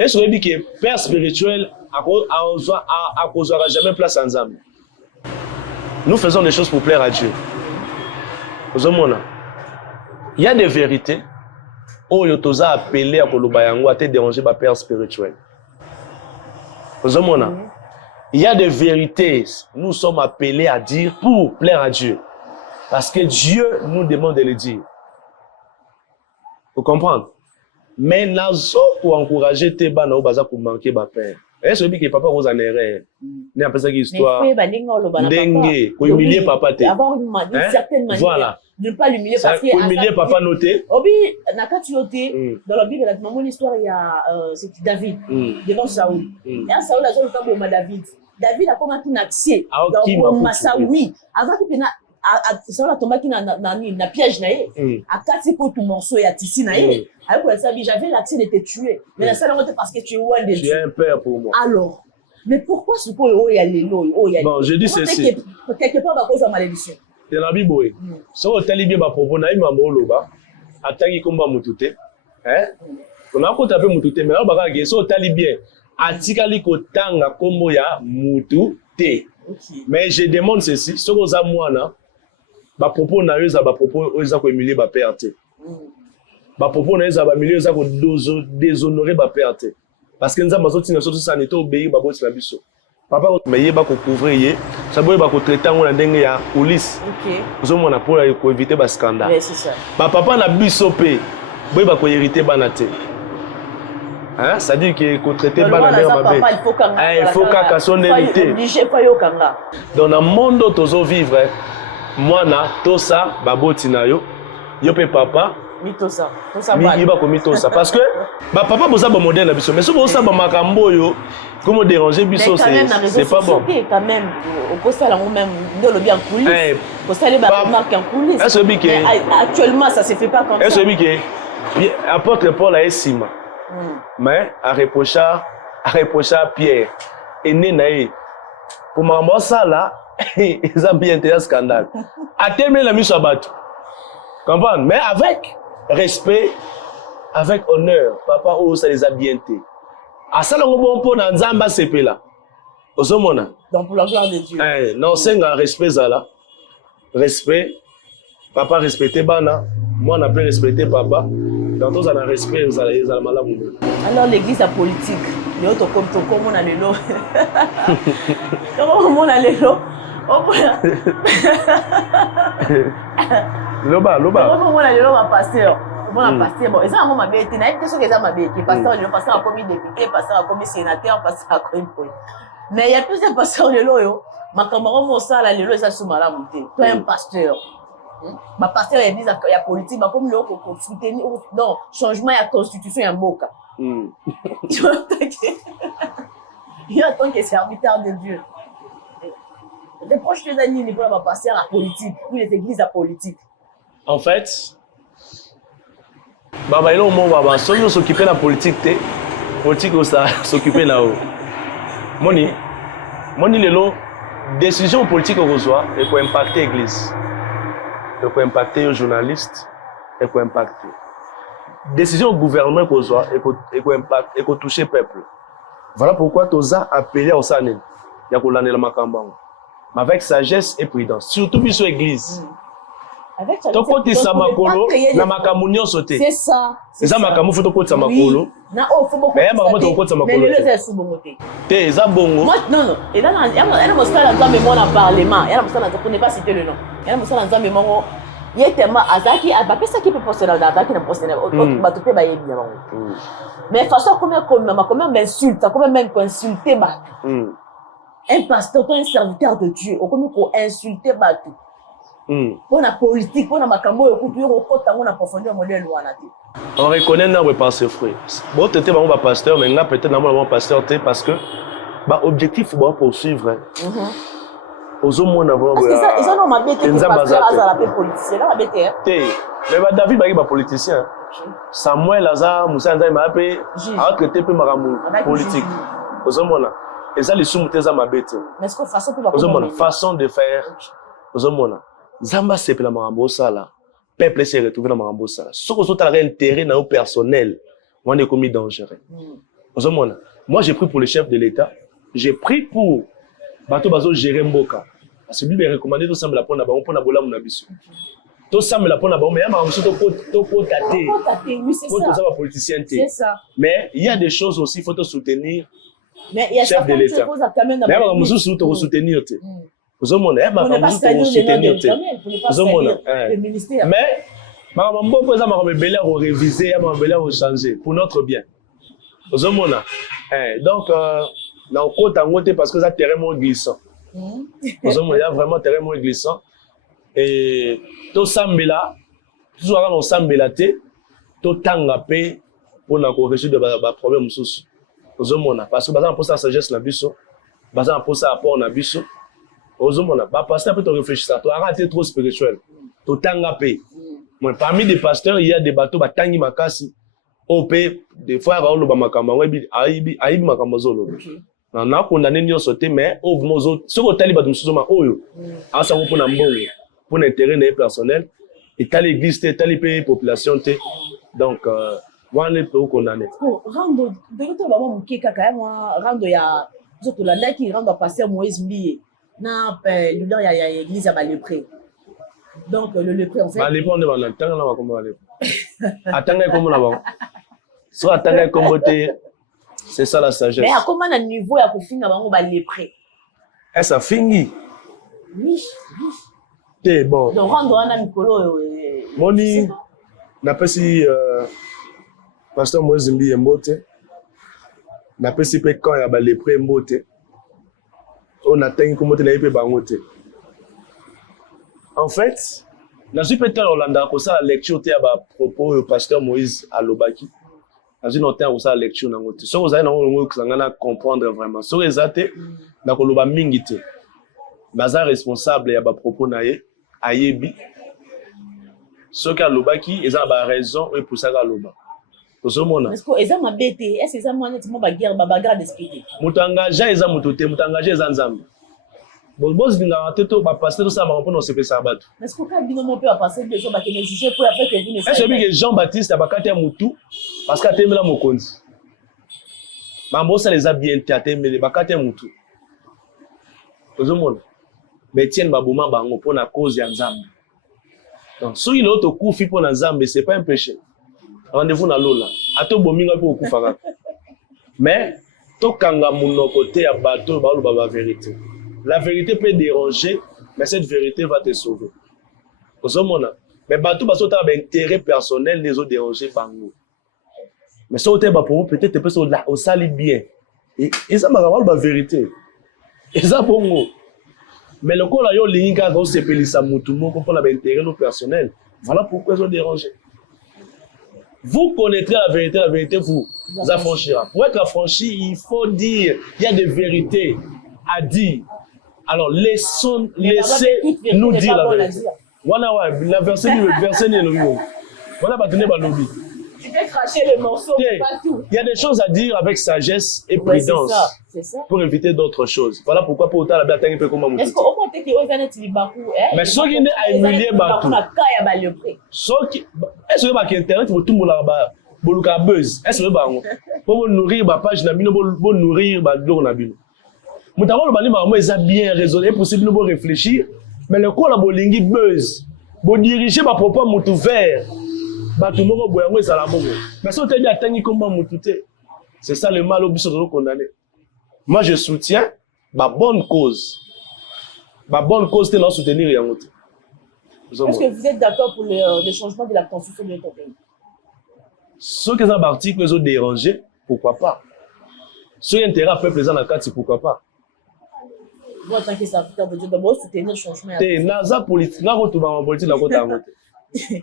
Et je dis que Père spirituel n'aura jamais place ensemble. Nous faisons des choses pour plaire à Dieu. Il y a des vérités. Oh, tu as appelé à Kolobayango à te déranger par Père spirituel. Il y a des vérités. Nous sommes appelés à dire pour plaire à Dieu. Parce que Dieu nous demande de le dire. Vous comprenez? Mais nazo pour encourager tes bana au bazar pour manquer ba père. Et ce que papa vous en erreur. N'est pas ça qui histoire. Dengue, pour humilier papa te. Avoir une certaine manière. Voilà. De ne pas l'humilier parce que humilier papa noté. Obi nakati yote dans la Bible la maman l'histoire il y a c'est David devant Saoul. Et Saoul a joué le camp de David. David a commencé à accès dans Saoul. Avant qu'il Saoul a tombé na piège na ye. A quatre pour tout morceau et a tissu na ye. Alors que ça j'avais l'accès de te tuer. Mais la seule raison parce que tu es loin de Dieu. Tu es un père pour moi. Alors, mais pourquoi ce qu'on il y a les lois, bon, je dis ceci. Quelque part à cause de la malédiction. C'est la Bible. Si on t'a bien ma propos na ima moloba, atangi komba mutute. Hein? On a encore tapé mutute mais on va regarder si on t'a bien. Atikali ko tanga kombo ya mutute. Mais je demande ceci, si on a mwana ba propos na yo za ba propos oza ko humilier ba père te. Ba propos na yo za ba humilier oza ko déshonorer ba père te. Parce que nous avons besoin de choses sanité obéir ba boti na biso. Papa mais yeba ko couvrir ça boye ba ko traiter on ndenge ya police. OK. Nous on pour éviter ba scandale. Oui, c'est ça. Ba papa na biso pe boye ba ko hériter bana te. Hein, ça dit que ko traiter bana ndenge ba papa il faut qu'à son hérité. Obligé pas yo kanga. Dans le monde tozo vivre mwana tosa baboti na yo pe papa mitosa mi ba ko mitosa parce que ba papa boza ba modèle na biso mais so boza ba makambo yo comment déranger biso c'est pas bon quand même au poste là même ndolo bien coulisses poste là ba marque en coulisses actuellement ça se fait pas comme ça est-ce que apôtre Paul a esima mais à reprocher Pierre et Nenaï pour maman ça là ils ont bien été un scandale. À terminer la mission à battre. Comprendre? Mais avec respect, avec honneur. Papa, oh, ça les a bien été. À ça, on va pour Nzamba CP là. Donc pour la gloire de Dieu. Non, c'est un respect ça là. Respect. Papa respecter Bana. Moi, on a pu respecter papa. Dans tous, on a respect, vous allez malade. Alors l'église a politique. Les autres comme on a les lots. Comment on a les lots? Loba. Comment on a les lots à pasteur? Comment on a pasteur? Bon, et ça, on m'a bêté. Il y a une question qui est à ma bêté. Pasteur a commis député, pasteur a commis sénateur, pasteur a commis point. Mais il y a plusieurs pasteurs de l'eau. Ma camarade, mon sang, là, les lots, ça se m'a monté. Toi, un pasteur. Ma pasteur, il y a politique, ma comme l'eau, pour soutenir. Non, changement, il y a constitution, il y a moka. Il attend que c'est serviteur de Dieu. Les proches des amis, ils peuvent passer à la politique, ou les églises à politique. En fait, Baba, il y a un moment, ceux qui s'occupent de la politique, s'occuper là-haut. Moni, le lot, décision politique au reçoit et pour impacter l'église, et pour impacter les journalistes, et pour impacter. Décision au gouvernement au reçoit et pour impacter et pour toucher le peuple. Voilà pourquoi Toza a appelé au Sané, il y a l'année la Makambang, mais avec sagesse et prudence, surtout sur l'église. Avec ton côté Samakolo, na Makamunyo sauté. C'est ça. C'est ça Makamu faut ton côté Samakolo. Na oh faut beaucoup. Mais Makamu ton côté Samakolo. Mais le c'est sous bongoté. T'es ça bongo. Moi non. Et là il y a mon style dans mémoire dans parlement. Il y a mon style dans pour ne pas citer le nom. Il y a mon style dans mémoire. Il y a tellement Azaki a pas ça qui peut poster dans data qui n'a posté autre ba tout peut bailler bien. Mais façon comment m'insulte, comment même insulter ba. Un pasteur, un serviteur de Dieu, comment pour insulter ba tout. Pour la politique, pour la macambo, on a profondeur modèle on reconnaît notre pasteur frère. Bon, tu étais un pasteur, mais là peut-être un pasteur parce que l'objectif faut poursuivre. Aux hommes on avons. Parce que ça, ils ont ma bête que pasteur a la paix politicien, là ma bête. Mais David est politicien. Samuel Lazare, Moussa Nzai m'a appelé à traiter peu maramou politique. Aux hommes là. Et ça les soumettent à ma bête. Mais est-ce que façon de faire aux hommes là. Zamba c'est pour la marambosa là. Peuple s'est retrouvé dans la marambosa. Ce que vous avez intérêt dans le personnel, on est commis dangereux. Moi j'ai pris pour le chef de l'État, j'ai pris pour Bato Bazo gérer Mboka. Parce que lui m'a recommandé tout ça me la prendre pour na bola munabiso. Tout ça me la prendre mais ma marambosa to tater. Oui c'est ça. Pour politicien c'est ça. Mais il y a des choses aussi faut te soutenir. Mais il y a chef de l'État. Mais ma marambosa to soutenir. Vous avez mais maman pour ça m'a rebellé au réviser m'a rebellé au changer pour notre bien vous avez donc na okota ngote parce que ça terrain moins glissant vous avez il y a vraiment terrain moins glissant et to sambela toujours on sambela té to tanga pe pour na corriger de ba problème sous vous avez parce que bazan pour ça sagesse na biso bazan pour ça apport na biso Ozomona, pasteur peut te réfléchir, tu as raté trop spirituel. Tu t'as payé. Parmi les pasteurs, il y a des bateaux, tangi makasi, OP, des fois, il y a makamba, aïbi makamba zolo. On a condamné nous sauter, mais au mozo, ce que tu as dit, tu oyo. Ah, ça vous pour n'ambongo, pour l'intérêt personnel, et t'as l'église, t'as les populations, donc, on est peu condamné. Rando, de l'autre, maman, mon kika, quand même, rando, il y a, surtout la date qui rend à pasteur Moïse Mbié. Non, il y a l'église à lépré. Donc, le lépré, en fait. Lépré, on est dans le temps, on va comment aller. Attendez, comment on va. Soit attendez, comment c'est ça la sagesse. Mais à comment un niveau, il y a pour finir, on va lépré. Et ça finit. Oui. C'est bon. Donc, rendre un Nicolo. Moni, n'a pas si pasteur Moïse Mbi est mbote. N'a pas si quand il y a lépré mbote. On atteint comment tu l'as bangote. En fait, dans ce peut-être Hollanda comme ça la lecture tu à propos du pasteur Moïse à Lobaki. Dans une autre où ça la lecture dans ngote. So vous allez dans comprendre vraiment. So exacté dans koloba mingité. Baza responsable ya ba propos naé ayebi. So ka Lobaki ils ont ba raison et pour ça ka loba. Est-ce que ils ont ma bête? Est-ce qu'ils ont moi bagarre d'esprit? Mutangaja ils ont mutoté, mutangaja ils ont nzambe. Bon boss dinga teto ba passer tout ça ma pour non se faire sabat. Est-ce que quand bino mon peut passer des gens ba que juger pour faire que vous ne savez que Jean-Baptiste abakati mutu parce que atemela mokonzi. Mambo ça les a bien atemela bakati mutu. Ozomona. Mais tienne babuma bango pour na cause ya nzambe. Donc si il autre coup fi pour na nzambe c'est pas un péché. Rendez-vous dans l'eau là. Ato bominga pour kufaka. Mais to kanga munoko te ya bato ba lo ba vérité. La vérité peut déranger, mais cette vérité va te sauver. Osomona. Mais bato ba sota ba intérêt personnel les autres déranger bango. Mais ça ba pour peut-être peut là au sali bien. Et ça m'a ba vérité. Et ça bongo. Mais le ko la yo linga ko se pelisa mutu moko pour la intérêt no personnel. Voilà pourquoi ils ont dérangé. Vous connaîtrez la vérité vous affranchira. Pour être affranchi, il faut dire, il y a des vérités à dire. Alors laissez-nous dire la vérité. Voilà, la verset n'est le voilà, bah tenez bah lobby. Tu peux cracher le morceau, Hey, pas tout. il y a des choses à dire avec sagesse et Ouais, prudence c'est ça. pour éviter d'autres choses. Voilà pourquoi pour autant la bataille peut comme Est-ce qu'au moins tu es mais ceux qui ne a humilié Batou, ceux qui est-ce que ba internet pour tout le monde là-bas, boluka buzz, est-ce que ba pour nourrir ba page na bino, pour nourrir ba do na bino. Mutabo le bani ba mo eza bien raisonné, possible de réfléchir, mais le quoi la bolingi buzz, bo diriger ba propos mutu vers bato moko boyango ezala moko. Mais si on te dit atteindre comment mututé, c'est ça le mal au biso de condamner. Moi je soutiens ma bonne cause. Ma bonne cause c'est de soutenir yango. Est-ce que vous êtes d'accord pour le changement de la constitution de ton pays? Ceux qui ont un article les ont dérangé, pourquoi pas? Ceux qui ont intérêt à peuple les ont carte, pourquoi pas? Vous en tant que serviteur de Dieu, d'abord soutenir le changement. T'es naza politique, na rotu ba politique na kota ngote.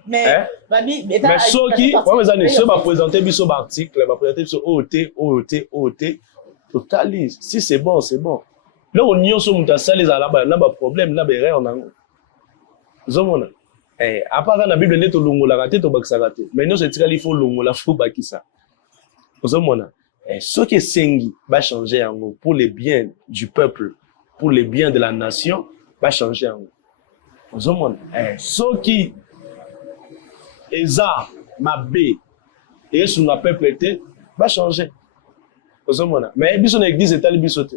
Mais mais ceux qui, moi mes amis, ceux va présenter biso ba article, va présenter biso OT, totalise. Si c'est bon, c'est bon. Là on y so muta sali za là-bas, na ba problème, na ba erreur nango. Zomona. À part dans la Bible, neto longola raté to bakisaka te. Mais nous c'est il faut longola faut bakisa. Zomona. Ce qui sengi va changer yango pour le bien du peuple, pour le bien de la nation, va changer yango. Zomona. Ce qui eza mabe et sur le peuple était va changer. Zomona. Mais biso na église etali biso te.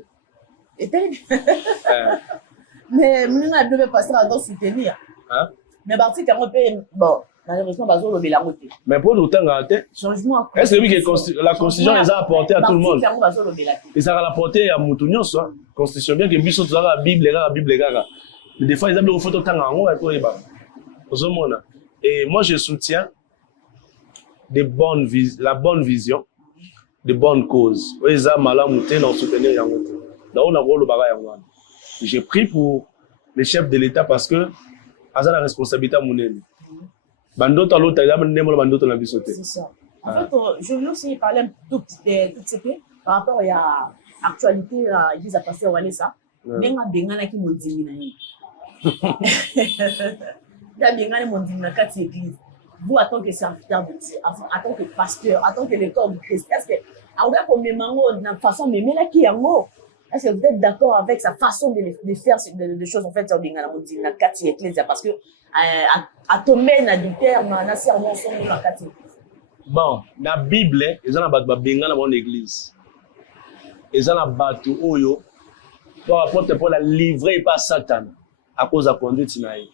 Mais nous avons deux pasteurs à soutenir. Hein? Mais parti quand on peut bon malheureusement bazo le la moté. Mais pour l'autant raté. Changement. Est-ce que la constitution les a apporté à tout le monde? Et ça a apporté à Moutounion soit constitution bien que biso la Bible gara. Des fois ils ont photo tanga ngo et tout ba. Et moi je soutiens la bonne vision, de bonnes causes. Eza malamu te na soutenir yango. Là on a rôle baga yango. J'ai pris pour les chefs de l'État parce que à la responsabilité à mon aile. Bandoto à l'autre, bandoto na bisoté. C'est ça. En fait, je voulais aussi parler un tout petit peu par rapport à l'actualité, ils ont passé au Valessa. Benga bengana ki mondimi na ye. Ya bengana mondimi na kati église. Vous, en tant que serviteur de Dieu, en tant que pasteur, en tant que lecteur du Christ, est-ce que on va comme mango de façon mais là qui yango? Est-ce que vous êtes d'accord avec sa façon de faire des choses en fait sur bengana mondimi na kati église parce que à tomber na adultère na serment son na kati. Bon, la Bible, ils ont na bato bengana dans l'église. Ils ont na bato oyo pour apporter pour la livrer par Satan à cause de la conduite sinaï.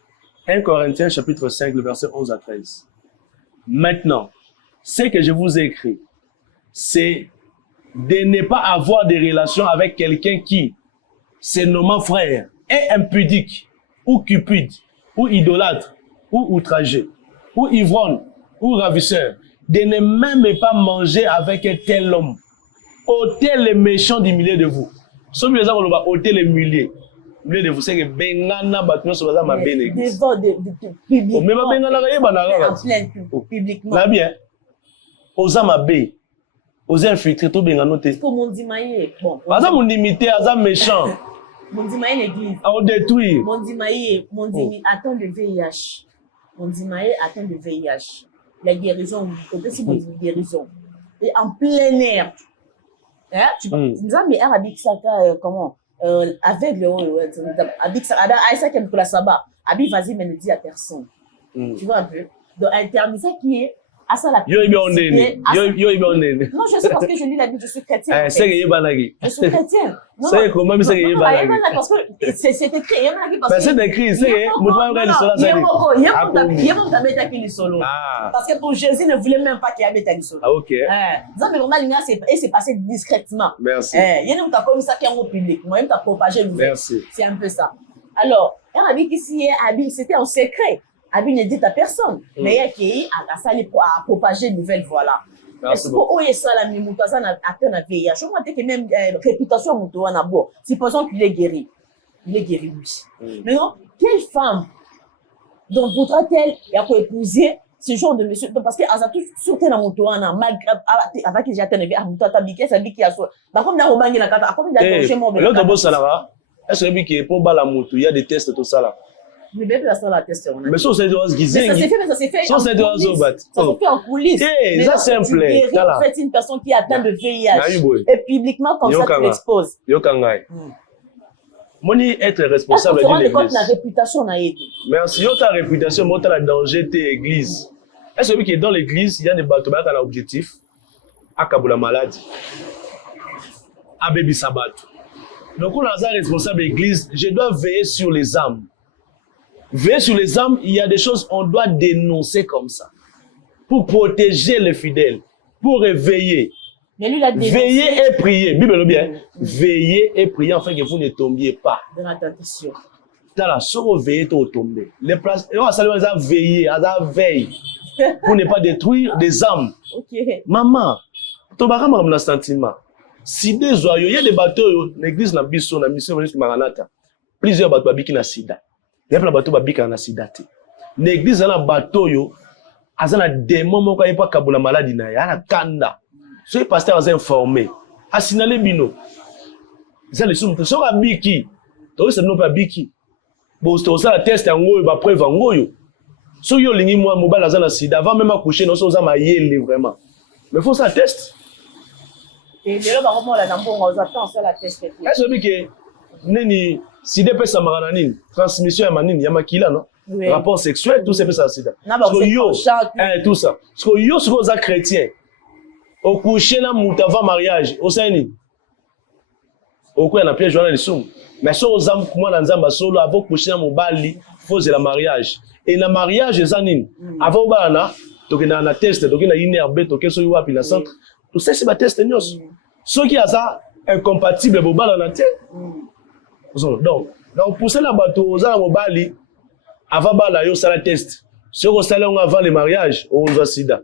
1 Corinthiens chapitre 5 le verset 11 à 13. Maintenant, ce que je vous ai écrit, c'est de ne pas avoir de relations avec quelqu'un qui, se nommant frère, est impudique, ou cupide, ou idolâtre, ou outragé, ou ivrogne, ou ravisseur, de ne même pas manger avec un tel homme. Ôtez les méchants du milieu de vous. Celui qui va ôter les milieux. Milieu de vous, c'est que bengana batno sur la ma bénédiction. Devant mais ma bengana ga yeba en plein publiquement. Là bien. Oza ma bé. Oza infiltrer to bengano te. Comme on dit maïe, bon. Aza mon limité, aza méchant. Mon dit maïe l'église. À détruire. Mon dit maïe, attend le VIH. Mon dit maïe attend le VIH. La guérison, peut-être si vous dites guérison. Et en plein air. Hein? Tu nous as mis Arabic Saka, comment? Aveugle, Arabic Saka, Aïssa qui est pour la Saba. Abi, vas-y, mais ne dis à personne. Tu vois un peu? Donc, un terme, ça qui est. À ça, la Yo, non, je sais parce que je lis la Bible, je suis chrétienne. C'est que Yebanagi. Je suis chrétienne. C'est comment c'est que Yebanagi. Parce que c'est écrit, Yebanagi parce que. C'est écrit, c'est que Moutouan va aller sur la scène. Parce que pour Jésus ne voulait même pas qu'il y ait solo. Ah, ok. Et c'est passé discrètement. Merci. Il y a un comme ça qui est en public. Moi, je t'ai propagé le Merci. C'est un peu ça. Alors, un habit ici, c'était en secret. Abi ne dit à personne, mais il y a qui a propagé de nouvelles voilà. Est-ce que vous ça la mimutaza na atteint na VIH? Je crois que même réputation mutuwa na bo. Supposons qu'il est guéri. Il est guéri oui. Maintenant, quelle femme donc voudra-t-elle épouser ce genre de monsieur parce que azatu surtout na mutuwa na malgré avec que j'ai atteint à mutuwa tabiké ça dit qu'il y a so. Ba comme na robangi na kata comme il y a chez moi. L'autre boss là, est-ce que pour bala mutu il y a des tests tout ça là. Mais même la salle à test. Mais ça s'est fait Ça s'est fait ça s'est fait en coulisses. Ça simple. En fait, une personne qui atteint le VIH et publiquement comme ça tu l'exposes. Yo kangai. Moni être responsable de l'église. La réputation na yetu. Merci. Yo ta réputation, moi ta danger t'es église. Est-ce que qui est dans l'église, il y a des bateaux qui ont un objectif à Kaboula maladie. À Baby Sabat. Donc, on a un responsable de l'église, je dois veiller sur les âmes. Veiller sur les âmes, il y a des choses qu'on doit dénoncer comme ça. Pour protéger les fidèles, pour réveiller. Mais lui, il a dénoncé. Veiller et prier. Bible le bien. Veiller et prier afin que vous ne tombiez pas. Dans la tentation. Dans la source, veiller et tomber. Les places, on va veiller, on va veiller. Pour ne pas détruire des âmes. Ok. Maman, tu vas avoir un sentiment. Si des joyaux, il y a des bateaux, l'église n'a pas de mission, plusieurs bateaux qui na sida. Il y a plein de bateaux qui na sida. L'église a un bateau, il y a un démon qui n'a pas de maladie, il y a un kanda. Si le pasteur est informé, a signalé bino. C'est le somme. Si on a biki, tu sais non pas biki. Bon, c'est ça la test en haut, va preuve en haut. Si yo lingi moi mobile a un sida, avant même accoucher, non, ça m'a yéli vraiment. Mais il faut ça test. Et là, on va attendre ça la test. Est-ce que neni sida peut samaranani transmission ya manini ya makila non rapport sexuel tout ça peut ça sida. Yo tout ça. Parce que yo c'est un chrétien. Au coucher na muta avant mariage, au seni. Au quoi na piège joana les soum. Mais so ozam moi na nzamba solo avant coucher na mobali, faut le mariage. Et na mariage zanini avant bana to ke na test to ke na inerbe to ke so yo wapi na centre. Tout ça c'est ba test nyos. Ceux qui a ça incompatible bobala na té. Donc pour cela bato ozala mobali avant bala yo sala test. Ceux qui salon avant le mariage on doit sida.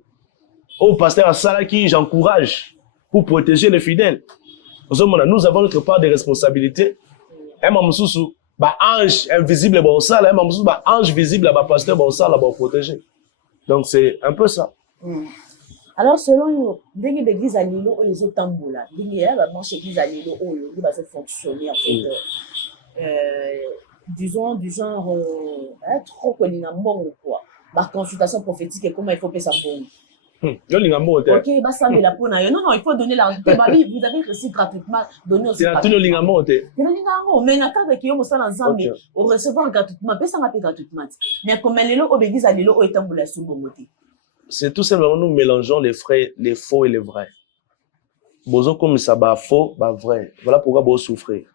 Au pasteur à sala qui j'encourage pour protéger les fidèles. Nous avons notre part de responsabilité. Un mamoussou ba ange invisible ba sala, un mamoussou ba ange visible ba pasteur ba sala ba protéger. Donc c'est un peu ça. Alors, selon nous, dès que l'église a l'îlot, les autres tamboula, dès qu'il y a la manche l'église à l'îlot, il va se fonctionner en fait. Disons, du genre, trop qu'on y a bon ou quoi. Ma consultation prophétique et comment il faut payer ça bon. Ok, bah ça, mais la peau n'a non, il faut donner la. Vous avez reçu gratuitement, donner aussi. C'est tout le lingamo. Mais n'a pas qui ont ça dans mais on recevoir gratuitement, payer ça m'a payé gratuitement. Mais comme l'église au l'église à l'îlot, il tamboula sous bon côté. C'est tout simplement nous mélangeons les faux et les vrais. Bozo comme ça va faux, va vrai. Voilà pourquoi vous souffrez.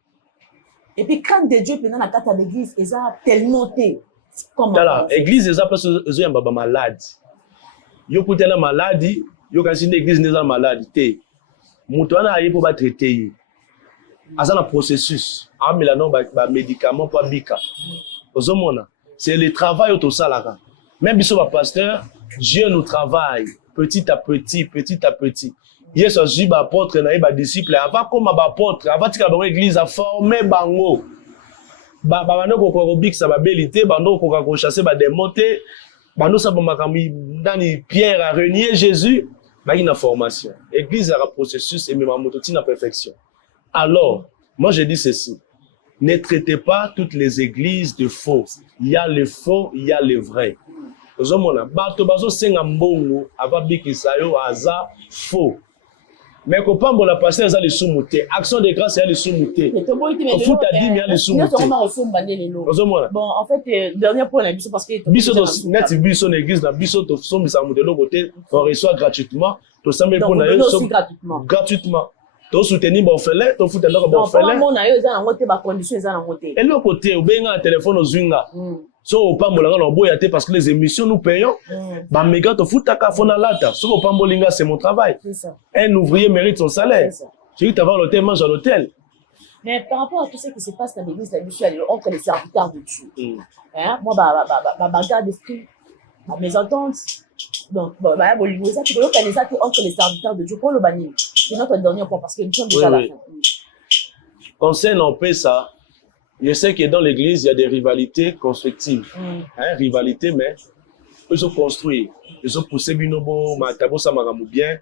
Et puis quand des dieux pendant la carte à l'église, ils ont tellement été. Voilà, l'église ils ont parce qu'ils ont un malade. Yo côté la maladie, yo quand si l'église n'est pas malade, té. Mutuana aille pour pas traiter. Asa na processus, a milano ba médicament pour bika. Ozomona, c'est le travail au tout ça là. Même biso ba pasteur Dieu nous travaille petit à petit, petit à petit. Yes, je ba apôtre na ba disciple avant comme ba apôtre, avant que la église a formé bango. Ba bano ko ko bikisa ba belité, bano ko ko chasser ba démonter, bano sa ba makambi dani Pierre a renié Jésus, ba une formation. Église a un processus et même mototi na perfection. Alors, moi je dis ceci. Ne traitez pas toutes les églises de faux. Il y a les faux, il y a les vrais. Ozomona bato bazo senga mbongo ava bikisa yo aza faux. Mais ko pambola pasteur za le sumuté, action de grâce ya le sumuté. Ko futa dimi ya le sumuté. Ozomona. Bon en fait dernier point là biso parce que biso do net biso na église na biso to sombisa mutelo côté on reçoit gratuitement to sambe pour na yo gratuitement. To soutenir bon fele, to futa ndoko bon fele. Non na yo za na ngote ba condition za na ngote. Et le côté obenga téléphone ozwinga. So au pambola na boya te parce que les émissions nous payons. Ba méga to futaka fona lata. So au pambolinga c'est mon travail. C'est ça. Un ouvrier mérite son salaire. Tu dis t'avoir l'hôtel mange à l'hôtel. Mais par rapport à tout ce qui se passe dans l'église, la mission entre les serviteurs de Dieu. Hein, moi bagarre d'esprit, mes ententes. Donc bah bolimo ça tu peux organiser entre les serviteurs de Dieu pour le bannir. C'est notre dernier point parce que nous sommes déjà là. Concernant ça, je sais que dans l'église, il y a des rivalités constructives. Hein, rivalité, mais ils ont construit. Ils ont poussé Binobo, Matabo Samaramou bien,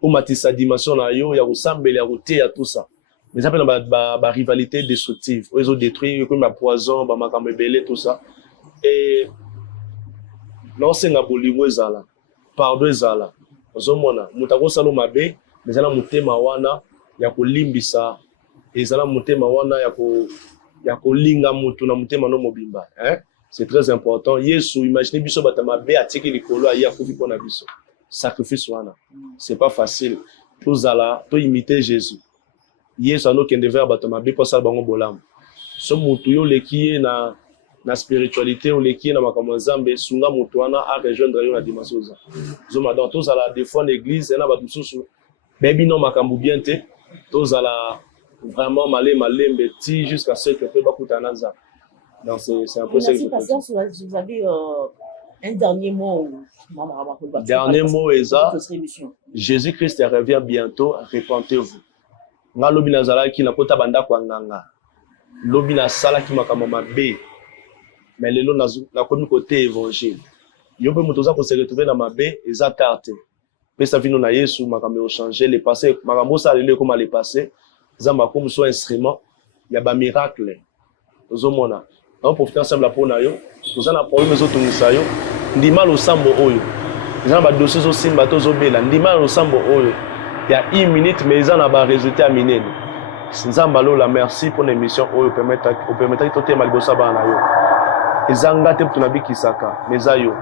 ou Matissa Dimension, il y a Oussambé, il y a Routé, il y a tout ça. Mais ça s'appelle la rivalité destructive. Ils ont détruit, comme la poison, Makamebele, tout ça. et naosenga bolingo ezala pardon ezala ozomona moto akosala mabe ezala motema wana ya kolimbisa ezala motema wana ya kolinga motu na motema no mobimba c'est très important. Yesu imaginez biso bata mabe atiki likolo ayi akufi mpona biso sacrifice wana c'est pas facile tozala to imiter Jésus Yesu anokende vers bata mabe mpo asala bango bolamu so motu yo oleki ye na spiritualité oleki ye na makambo ya Nzambe sunga motu wana a rejoindre yo na dimension oza zoma donc tozala des fois na église na bato mosusu bebi no makambo bien te tozala vraiment malembe ti jusqu'à ce que pe bakutana na Nzambe. Donc c'est un peu ça. Merci Pasteur, vous avez un dernier mot. Dernier mot est ça. Jésus-Christ revient bientôt, repentez-vous. Nga lobi nazala ki na kota banda kwa nganga. Lobi na sala ki makambo mabe. Mais lelo na komi côté évangile. Yo pe motoza ko se retrouver na mabe eza tarte. Pe sa vino na Yesu makambo changer les passés makambo ça lelo comme les passés. Zamba comme soit instrument, il y a ba miracle. Ozomona. On profite ensemble pour na yo. Nous avons un problème ezotungisa yo. Ndima lo sambo oyo. Ezana ba dossier zo simba to zo bela. Ndima lo sambo oyo. Il y a 1 minute mais ezana ba résultat minene. Nzamba lo la merci pour l'émission oyo permettre to te malibosa ba na yo. Ezanga te tuna bikisaka meza yo.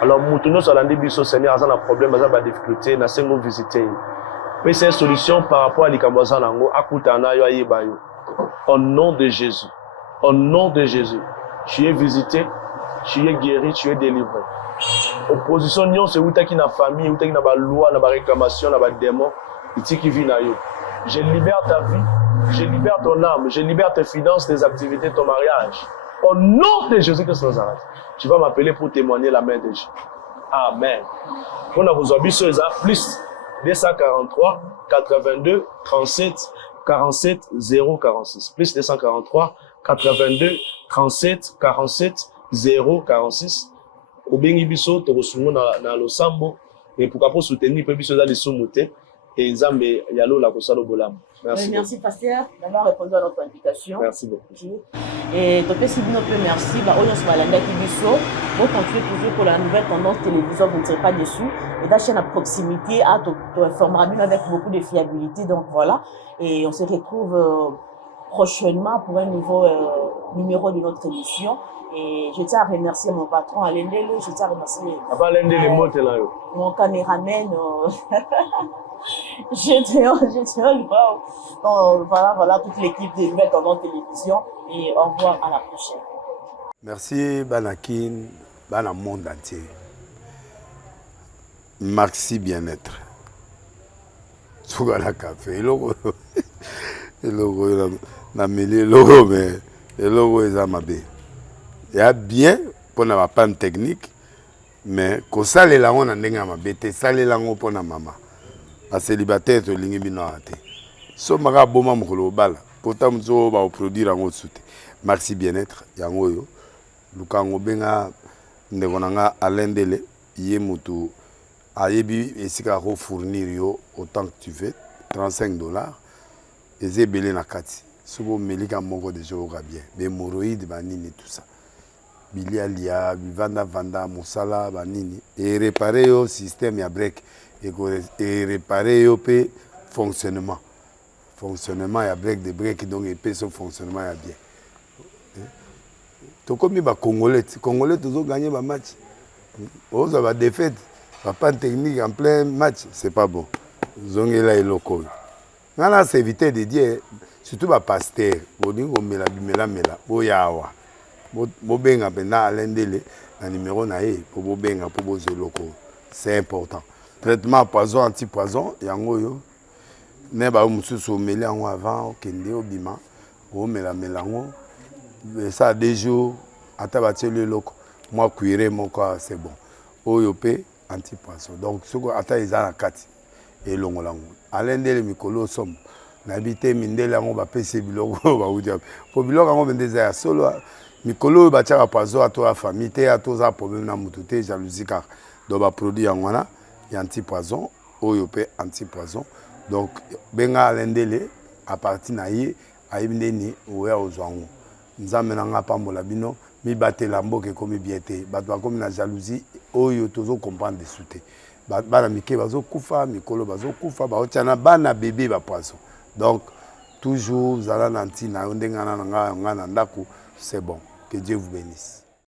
Alors mutu no salandi biso Seigneur azana problème azana ba difficulté na sengo visiter. Mais c'est une solution par rapport à likamboza nango akutana yo ayeba yo. Au nom de Jésus. Au nom de Jésus, tu es visité, tu es guéri, tu es délivré. Opposition, non, c'est où tu as famille, où tu as une loi, une réclamation, une démon, qui vit na yo. Je libère ta vie, je libère ton âme, je libère tes finances, tes activités, ton mariage. Au nom de Jésus-Christ de Nazareth, tu vas m'appeler pour témoigner la main de Dieu. Amen. On a vos habits plus 243 82 37 47 046 plus 243 82 37 47 046 obengi biso tokosungo na losambo et pourquoi pas soutenir pe biso dans les soumuté et Nzambe yalo la kosalo bolamu. Merci Pasteur d'avoir répondu à notre invitation. Merci beaucoup. Et topé sibino peu merci ba oyo smalanda ki biso on continue toujours pour la nouvelle tendance télévision, vous ne serez pas déçus et la chaîne à proximité à te informera bien avec beaucoup de fiabilité, donc voilà, et on se retrouve prochainement pour un nouveau numéro de notre émission. Et je tiens à remercier mon patron Alain Delo, je tiens à remercier mon caméraman. Voilà toute l'équipe de Nouvelle Tendance Télévision et au revoir à la prochaine. Merci Banakin, Bana monde entier. Merci bien-être. Sougala café, logo na mêlé logo mais le logo est amabé. Il y a bien pour na panne technique mais ko sale la on ndenge amabé te sale la ngo pour na mama. A célibataire to lingi bino ate. So maka boma mokolo bala pourtant zo ba produire ngo soute. Merci bien-être yango yo. Lukango benga ndeko nanga Alain Dele yé mutu ayebi esika ko fournir yo autant que tu veux $35 et belé na kati sobo melika moko de joga bien be moroïde banini tout ça bilialia vanda musala banini et réparer yo système ya break et réparer yo pe fonctionnement ya break de break donc et pe son fonctionnement ya bien. To comme ba congolais toujours gagner ba match aux ba défaite pas technique en plein match c'est pas bon zongela eloko ngana c'est éviter de dire surtout ba pasteur boningo mela boyawa bobenga pena Alain Dele na numéro na ye pour bobenga pour bozeloko c'est important. Traitement poison anti-poison yango yo ne ba mususu meli yango avant okende obima o mela ngo ça des jours ata bateli loko moi cuire mon corps c'est bon oyo pe anti-poison donc soko ata ezana kati et longolango Alain Dele mikolo somme n'habité mindele yango ba pese biloko ba udia po biloko yango bendeza ya solo mikolo ba tchaka poison ato la famille te ato za problème na mutu te jalousie car do ba produit yango na ya anti-poison oyo pe anti-poison donc benga Alain Dele à partir na ye ayibindeni oya ozwango nzambe na nga pambola bino mibatela mboka ekomi bien te bato bakomi na jalousie oyo tozocomprendre desu te bana mike bazokufa mikolo bazokufa baotia na bana bebe bapoisson donc toujours zala na ntina yo ndenge nga na ndako c'est bon que Dieu vous bénisse.